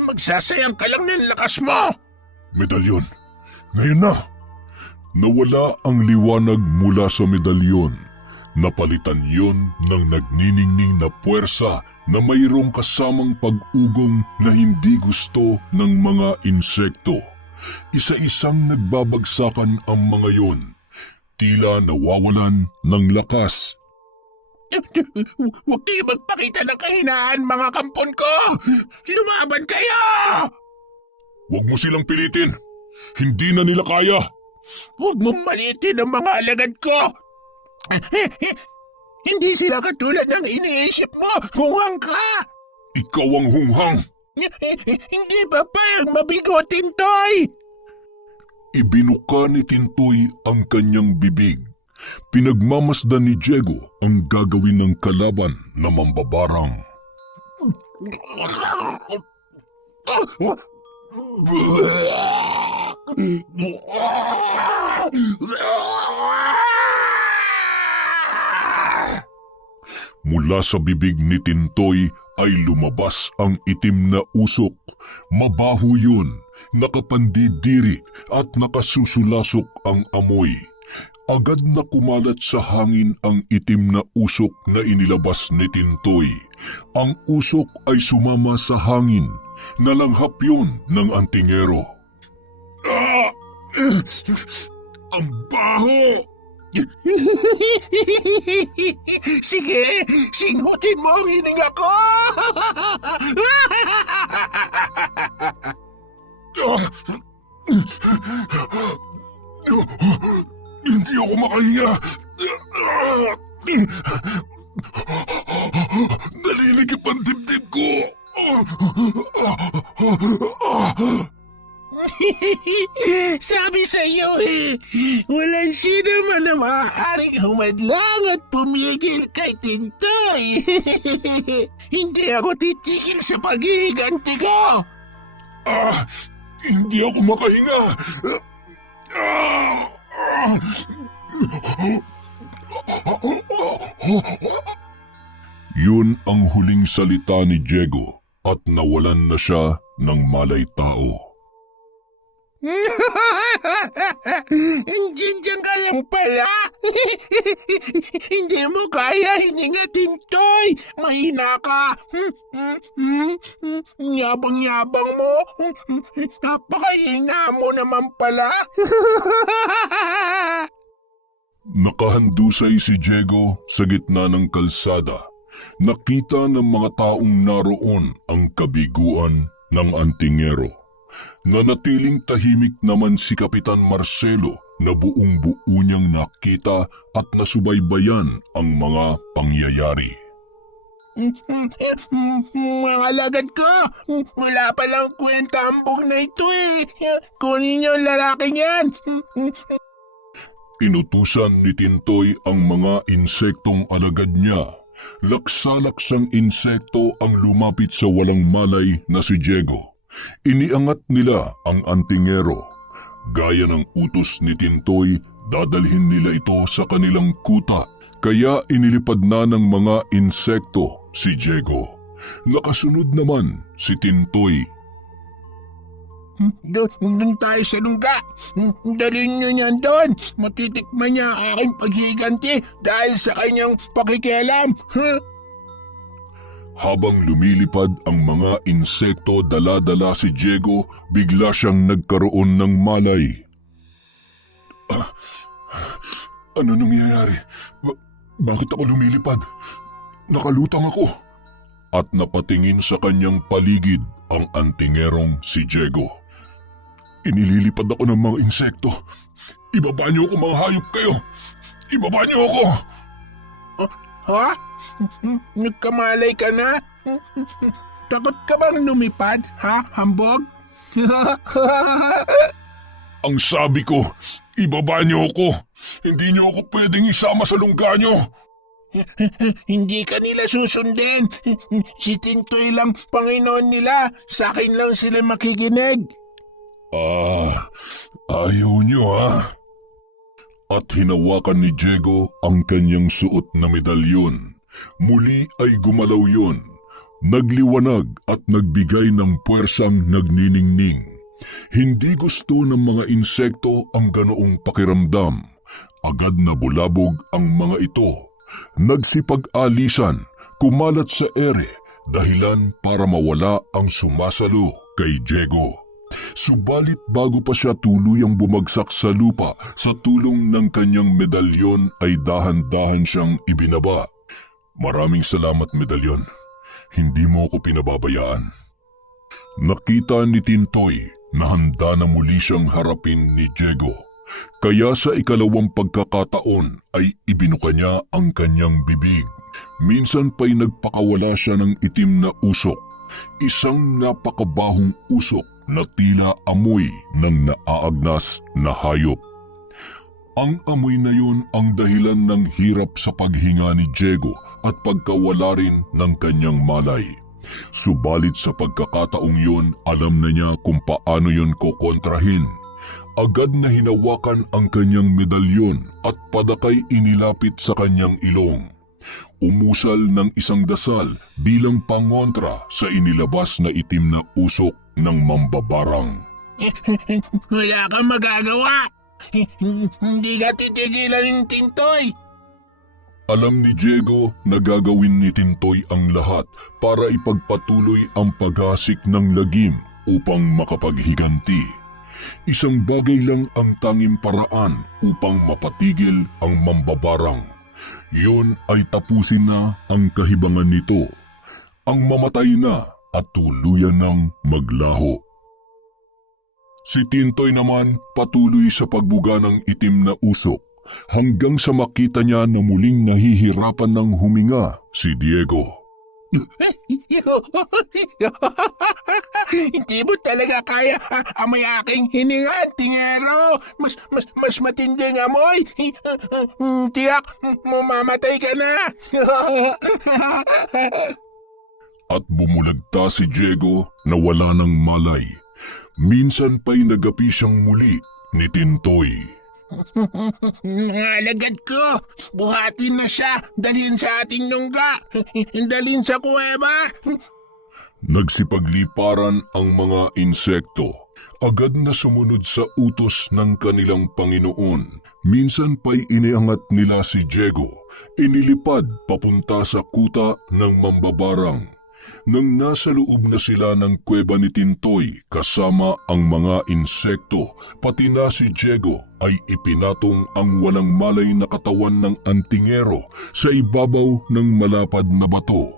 Magsasayang ka lang ng lakas mo! Medalyon, ngayon na! Nawala ang liwanag mula sa medalyon. Napalitan yon ng nagniningning na puwersa na mayroong kasamang pag-ugong na hindi gusto ng mga insekto. Isa-isang nagbabagsakan ang mga yon. tila nawawalan ng lakas. Huwag kayo magpakita ng kahinaan, mga kampon ko! Lumaban kayo! Huwag mo silang pilitin. Hindi na nila kaya. Huwag mong malitin ang mga alagad ko! Hindi sila katulad ng iniisip mo! Hunghang ka! Ikaw ang hunghang. Hindi ba pa yung mabigo, Tintoy? Ibinuka ni Tintoy ang kanyang bibig. Pinagmamasdan ni Diego ang gagawin ng kalaban na mambabarang. Mula sa bibig ni Tintoy ay lumabas ang itim na usok. Mabaho yun, nakapandidiri at nakasusulasok ang amoy. Agad na kumalat sa hangin ang itim na usok na inilabas ni Tintoy. Ang usok ay sumama sa hangin. Nalanghap yun ng antingero. Ah! Ang baho! Sige, sinutin mo ang hininga ko! Hindi ako makahinga. Naliligip ang dibdib ko. Sabi sa iyo walang sino man na maaaring humadlang at pumigil kay Tintoy. Hindi ako titigil sa paghihiganti ko. Hindi ako makahinga. Yun ang huling salita ni Diego at nawalan na siya ng malay tao. Diyan ka lang pala. Hindi mo kaya hininga, Tintoy. Mahina ka. Yabang-yabang mo. Napakahina mo naman pala. Nakahandusay si Diego sa gitna ng kalsada. Nakita ng mga taong naroon ang kabiguan ng antingero. Nanatiling tahimik naman si Kapitan Marcelo na buong-buo niyang nakita at nasubaybayan ang mga pangyayari. Mga alagad ko, wala palang kwenta ang bug na ito Kunin niyo ang lalaking yan. Inutusan ni Tintoy ang mga insektong alagad niya. Laksa-laksang insekto ang lumapit sa walang malay na si Diego. Iniangat nila ang antingero. Gaya ng utos ni Tintoy, dadalhin nila ito sa kanilang kuta. Kaya inilipad na ng mga insekto si Diego. Nakasunod naman si Tintoy. Doon tayo sa lungga. Dalhin niyo niyan doon. Matitikman niya ang aking paghiganti dahil sa kanyang pakikialam. Habang lumilipad ang mga insekto dala-dala si Diego, bigla siyang nagkaroon ng malay. Ano nangyayari? Bakit ako lumilipad? Nakalutang ako. At napatingin sa kanyang paligid ang antingerong si Diego. Inililipad ako ng mga insekto. Ibaba niyo ako, mga hayop kayo! Ibaba niyo ako! Ha? Nagkamalay ka na? Takot ka bang lumipad, ha, hambog? Ang sabi ko, ibaba niyo ako! Hindi niyo ako pwedeng isama sa lungga niyo! Hindi ka nila susundin. Si Tintoy lang Panginoon nila. Sa akin lang sila makikinig. Ayaw niyo ha? At hinawakan ni Diego ang kanyang suot na medalyon. Muli ay gumalaw yun. Nagliwanag at nagbigay ng puwersang nagniningning. Hindi gusto ng mga insekto ang ganoong pakiramdam. Agad na bulabog ang mga ito. Nagsipag-alisan, kumalat sa ere, dahilan para mawala ang sumasalo kay Diego. Subalit bago pa siya tuluyang bumagsak sa lupa, sa tulong ng kanyang medalyon ay dahan-dahan siyang ibinaba. Maraming salamat, medalyon. Hindi mo ako pinababayaan. Nakita ni Tintoy na handa na muli siyang harapin ni Diego. Kaya sa ikalawang pagkakataon ay ibinuka niya ang kanyang bibig. Minsan pa'y nagpakawala siya ng itim na usok. Isang napakabahong usok na tila amoy ng naaagnas na hayop. Ang amoy na yun ang dahilan ng hirap sa paghinga ni Diego at pagkawala rin ng kanyang malay. Subalit sa pagkakataong yun, alam na niya kung paano yun kokontrahin. Agad na hinawakan ang kanyang medalyon at padakay inilapit sa kanyang ilong. Umusal ng isang dasal bilang pangontra sa inilabas na itim na usok ng mambabarang. Wala kang magagawa. Hindi ka titigilan ng Tintoy. Alam ni Diego na gagawin ni Tintoy ang lahat para ipagpatuloy ang paghasik ng lagim upang makapaghiganti. Isang bagay lang ang tanging paraan upang mapatigil ang mambabarang. Yun ay tapusin na ang kahibangan nito. Ang mamatay na at tuluyan ng maglaho. Si Tintoy naman patuloy sa pagbuga ng itim na usok hanggang sa makita niya na muling nahihirapan ng huminga si Diego. Hindi mo talaga kaya amoy aking hininga, tingero. Mas matinding amoy. Tiyak, mamamatay ka na. At bumulagta si Diego na wala ng malay. Minsan pa'y nagapi siyang muli ni Tintoy. Alagad ko, buhatin na siya, dalhin sa ating nungga, dalhin sa kuweba. Nagsipagliparan ang mga insekto. Agad na sumunod sa utos ng kanilang Panginoon. Minsan pa'y iniangat nila si Diego. Inilipad papunta sa kuta ng mambabarang. Nang nasa loob na sila ng kuweba ni Tintoy kasama ang mga insekto, pati na si Diego ay ipinatong ang walang malay na katawan ng antingero sa ibabaw ng malapad na bato.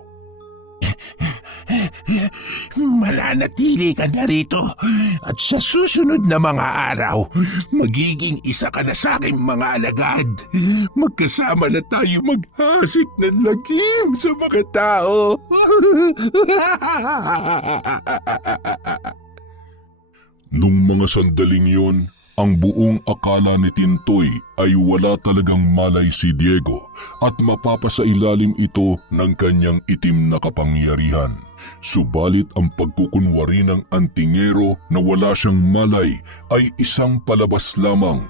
Mananatili ka na rito at sa susunod na mga araw, magiging isa ka na sa aking mga alagad. Magkasama na tayo maghasik ng lagim sa mga tao. Nung mga sandaling yun, ang buong akala ni Tintoy ay wala talagang malay si Diego at mapapasailalim ito ng kanyang itim na kapangyarihan. Subalit ang pagkukunwari ng antingero na wala siyang malay ay isang palabas lamang.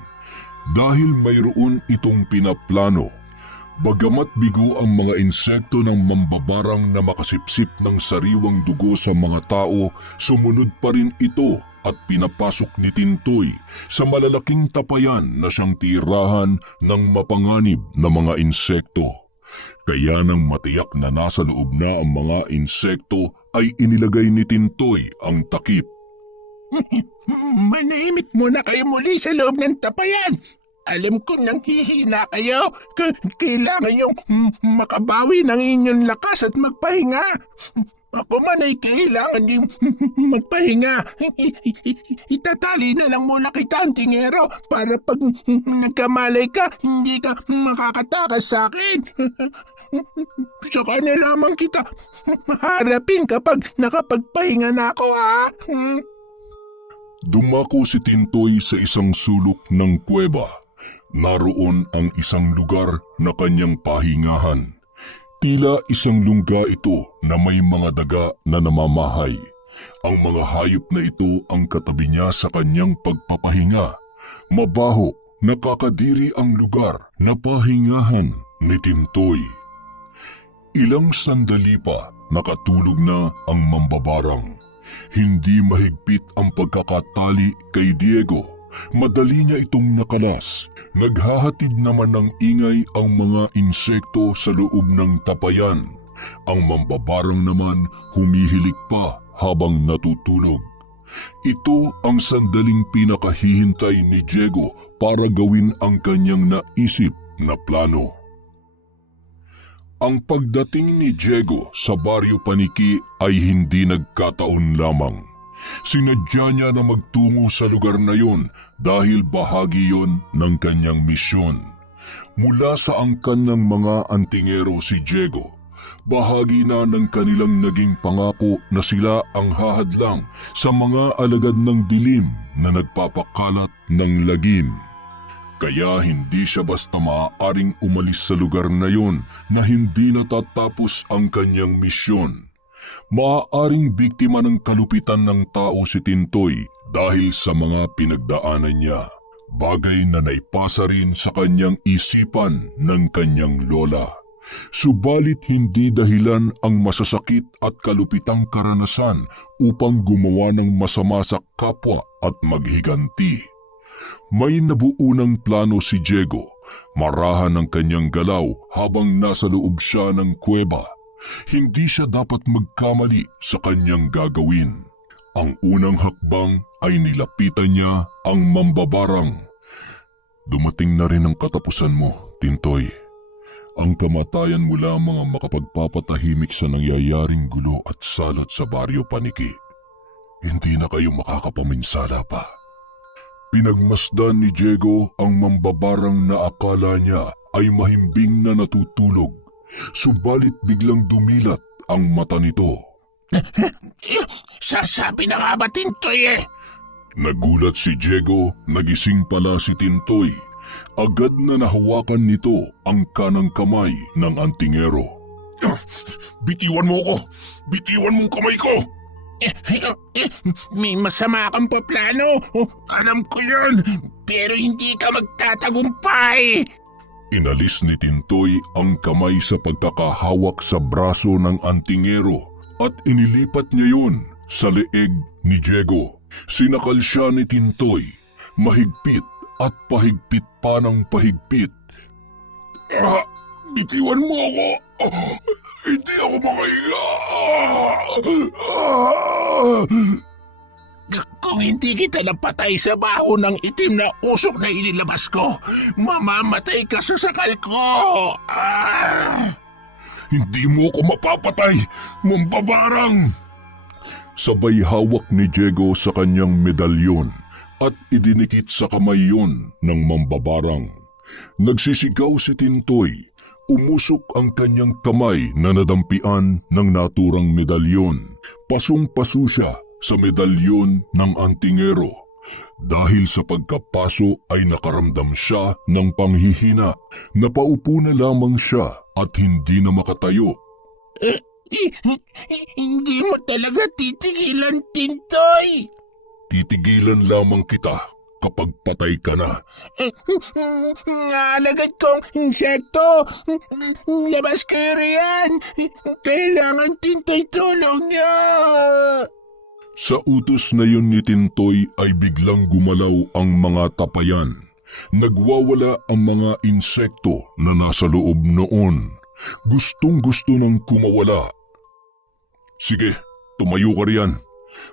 Dahil mayroon itong pinaplano. Bagamat bigo ang mga insekto ng mambabarang na makasipsip ng sariwang dugo sa mga tao, sumunod pa rin ito at pinapasok ni Tintoy sa malalaking tapayan na siyang tirahan ng mapanganib na mga insekto. Kaya nang matiyak na nasa loob na ang mga insekto ay inilagay ni Tintoy ang takip. Manahimik muna kayo muli sa loob ng tapayan. Alam ko nang hihina kayo. Kailangan yung makabawi ng inyong lakas at magpahinga. Ako man ay kailangan din magpahinga. Itatali na lang muna kita, antingero, para pag nagkamalay ka, hindi ka makakatakas sa akin. Saka na lamang kita harapin kapag nakapagpahinga na ako, ha? Dumako si Tintoy sa isang sulok ng kuweba. Naroon ang isang lugar na kanyang pahingahan. Tila isang lungga ito na may mga daga na namamahay. Ang mga hayop na ito ang katabi niya sa kanyang pagpapahinga. Mabaho, nakakadiri ang lugar na pahingahan ni Tintoy. Ilang sandali pa, nakatulog na ang mambabarang. Hindi mahigpit ang pagkakatali kay Diego. Madali niya itong nakalas. Naghahatid naman ng ingay ang mga insekto sa loob ng tapayan. Ang mambabarang naman humihilik pa habang natutulog. Ito ang sandaling pinakahihintay ni Diego para gawin ang kanyang naisip na plano. Ang pagdating ni Diego sa Baryo Paniki ay hindi nagkataon lamang. Sinadya niya na magtungo sa lugar na yon dahil bahagi yon ng kanyang misyon. Mula sa angkan ng mga antingero si Diego, bahagi na ng kanilang naging pangako na sila ang hahadlang sa mga alagad ng dilim na nagpapakalat ng lagim. Kaya hindi siya basta maaaring umalis sa lugar na yon na hindi natatapos ang kanyang misyon. Maaaring biktima ng kalupitan ng tao si Tintoy dahil sa mga pinagdaanan niya, bagay na naipasa rin sa kanyang isipan ng kanyang lola. Subalit hindi dahilan ang masasakit at kalupitang karanasan upang gumawa ng masama sa kapwa at maghiganti. May nabuunang plano si Diego, marahan ang kanyang galaw habang nasa loob siya ng kuweba. Hindi siya dapat magkamali sa kanyang gagawin. Ang unang hakbang ay nilapitan niya ang mambabarang. Dumating na rin ang katapusan mo, Tintoy. Ang kamatayan mo lamang ang makapagpapatahimik sa nangyayaring gulo at salat sa Baryo Paniki. Hindi na kayo makakapaminsala pa. Pinagmasdan ni Diego ang mambabarang na akala niya ay mahimbing na natutulog, subalit biglang dumilat ang mata nito. Sasabi na nga ba, Tintoy eh? Nagulat si Diego, nagising pala si Tintoy. Agad na nahawakan nito ang kanang kamay ng antingero. Bitiwan mo ko! Bitiwan mong kamay ko! May masama kang paplano. Alam ko yun, pero hindi ka magtatagumpay. Inalis ni Tintoy ang kamay sa pagkakahawak sa braso ng antingero at inilipat niya yun sa leeg ni Diego. Sinakal siya ni Tintoy, mahigpit at pahigpit pa ng pahigpit. Bitiwan mo ako! Hindi ako makahiga! Kung hindi kita napatay sa baho ng itim na usok na inilabas ko, mamamatay ka sa sakal ko! Hindi mo ako mapapatay, mambabarang! Sabay hawak ni Diego sa kanyang medalyon at idinikit sa kamay yon ng mambabarang. Nagsisigaw si Tintoy. Umusok ang kanyang kamay na nadampian ng naturang medalyon. Pasong-paso siya sa medalyon ng antingero. Dahil sa pagkapaso ay nakaramdam siya ng panghihina. Napaupo na lamang siya at hindi na makatayo. Hindi mo talaga titigilan, Tintoy! Titigilan lamang kita kapag patay ka na. Alagad kong insekto! Labas kayo riyan! Kailangan Tintoy tulong niyo! Sa utos na yun ni Tintoy ay biglang gumalaw ang mga tapayan. Nagwawala ang mga insekto na nasa loob noon. Gustong-gusto nang kumawala. Sige, tumayo ka riyan.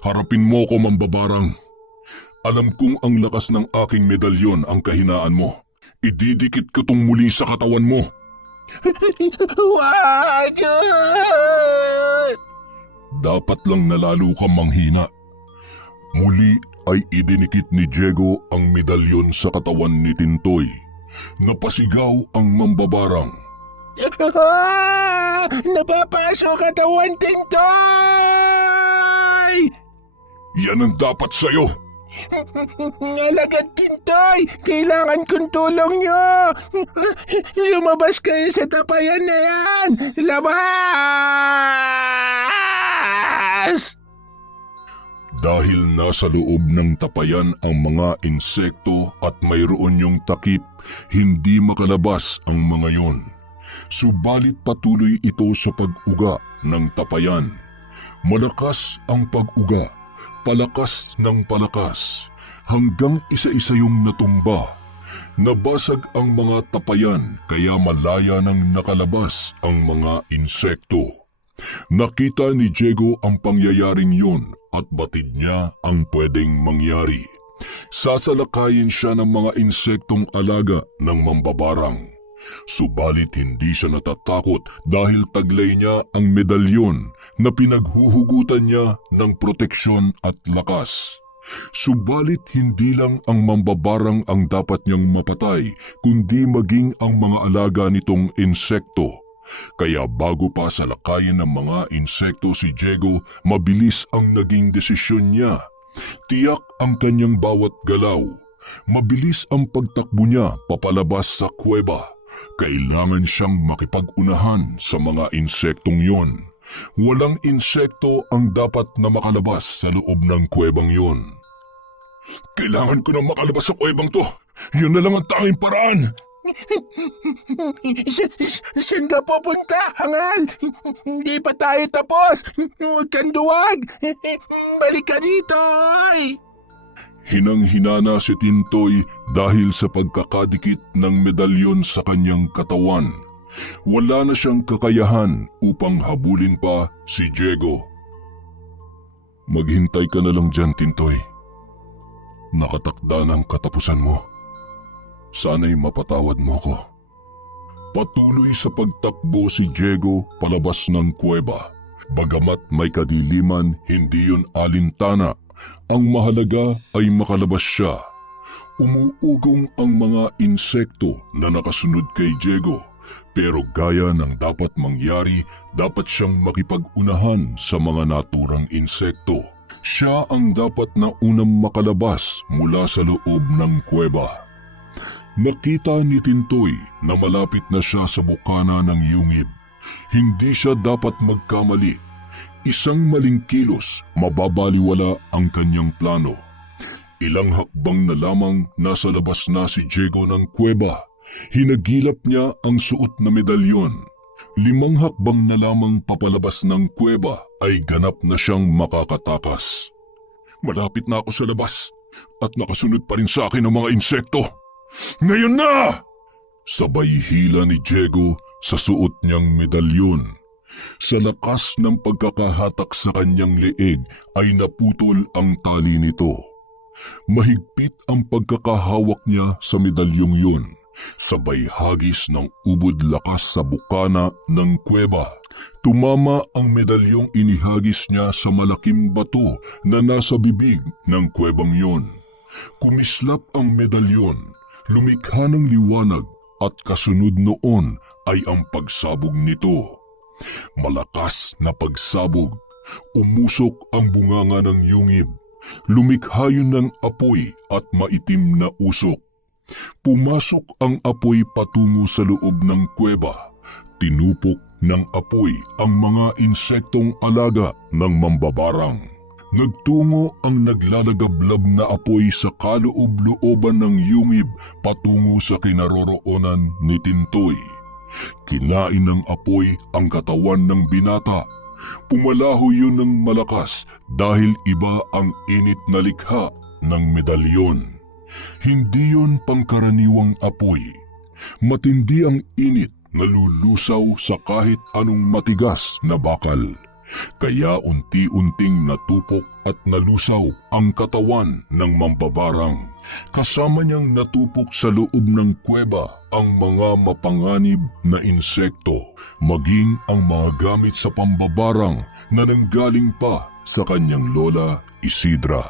Harapin mo ko, mambabarang. Alam kong ang lakas ng aking medalyon ang kahinaan mo. Ididikit ko tong muli sa katawan mo. Wag! Dapat lang nalalo kang manghina. Muli ay idinikit ni Diego ang medalyon sa katawan ni Tintoy. Napasigaw ang mambabarang. Napapasok katawan, Tintoy! Yan ang dapat sa'yo. Alagad, Tintoy! Kailangan kong tulong niyo! Lumabas kayo sa tapayan na yan! Labas! Dahil nasa loob ng tapayan ang mga insekto at mayroon yung takip, hindi makalabas ang mga yon. Subalit patuloy ito sa pag-uga ng tapayan. Malakas ang pag-uga, palakas ng palakas, hanggang isa-isa yung natumba. Nabasag ang mga tapayan kaya malaya nang nakalabas ang mga insekto. Nakita ni Diego ang pangyayaring yun at batid niya ang pwedeng mangyari. Sasalakayin siya ng mga insektong alaga ng mambabarang. Subalit hindi siya natatakot dahil taglay niya ang medalyon na pinaghuhugutan niya ng proteksyon at lakas. Subalit hindi lang ang mambabarang ang dapat niyang mapatay, kundi maging ang mga alaga nitong insekto. Kaya bago pa salakayin ng mga insekto si Diego, mabilis ang naging desisyon niya. Tiyak ang kanyang bawat galaw. Mabilis ang pagtakbo niya papalabas sa kuweba. Kailangan siyang makipag-unahan sa mga insektong yon. Walang insekto ang dapat na makalabas sa loob ng kuwebang yon. Kailangan ko na makalabas sa kuwebang to. Yun na lang ang tanging paraan. Saan ka pupunta, hangal? Hindi pa tayo tapos. Huwag kang duwag. Balik ka dito, ay. Hinang-hinana si Tintoy dahil sa pagkakadikit ng medalyon sa kanyang katawan. Wala na siyang kakayahan upang habulin pa si Diego. Maghintay ka na lang dyan, Tintoy. Nakatakda ng katapusan mo. Sana'y mapatawad mo ko. Patuloy sa pagtakbo si Diego palabas ng kuweba. Bagamat may kadiliman, hindi yun alintana. Ang mahalaga ay makalabas siya. Umuugong ang mga insekto na nakasunod kay Diego. Pero gaya ng dapat mangyari, dapat siyang makipag-unahan sa mga naturang insekto. Siya ang dapat na unang makalabas mula sa loob ng kuweba. Nakita ni Tintoy na malapit na siya sa bukana ng yungib. Hindi siya dapat magkamali. Isang maling kilos, mababaliwala ang kanyang plano. Ilang hakbang na lamang nasa labas na si Diego ng kuweba. Hinagilap niya ang suot na medalyon. 5 hakbang na lamang papalabas ng kuweba ay ganap na siyang makakatakas. Malapit na ako sa labas at nakasunod pa rin sa akin ang mga insekto. Ngayon na! Sabay hila ni Diego sa suot niyang medalyon. Sa lakas ng pagkakahatak sa kanyang leeg ay naputol ang tali nito. Mahigpit ang pagkakahawak niya sa medalyong yun. Sabay hagis ng ubod lakas sa bukana ng kuweba. Tumama ang medalyong inihagis niya sa malaking bato na nasa bibig ng kuwebang yon. Kumislap ang medalyon. Lumikha ng liwanag at kasunod noon ay ang pagsabog nito. Malakas na pagsabog, umusok ang bunganga ng yungib. Lumikha yun ng apoy at maitim na usok. Pumasok ang apoy patungo sa loob ng kuweba. Tinupok ng apoy ang mga insektong alaga ng mambabarang. Nagtungo ang naglalagablab na apoy sa kaloob-looban ng yungib patungo sa kinaroroonan ni Tintoy. Kinain ng apoy ang katawan ng binata. Pumalaho yun ng malakas dahil iba ang init na likha ng medalyon. Hindi yun pangkaraniwang apoy. Matindi ang init na lulusaw sa kahit anong matigas na bakal. Kaya unti-unting natupok at nalusaw ang katawan ng mambabarang. Kasama niyang natupok sa loob ng kuweba ang mga mapanganib na insekto, maging ang mga gamit sa pambabarang na nanggaling pa sa kanyang lola Isidra.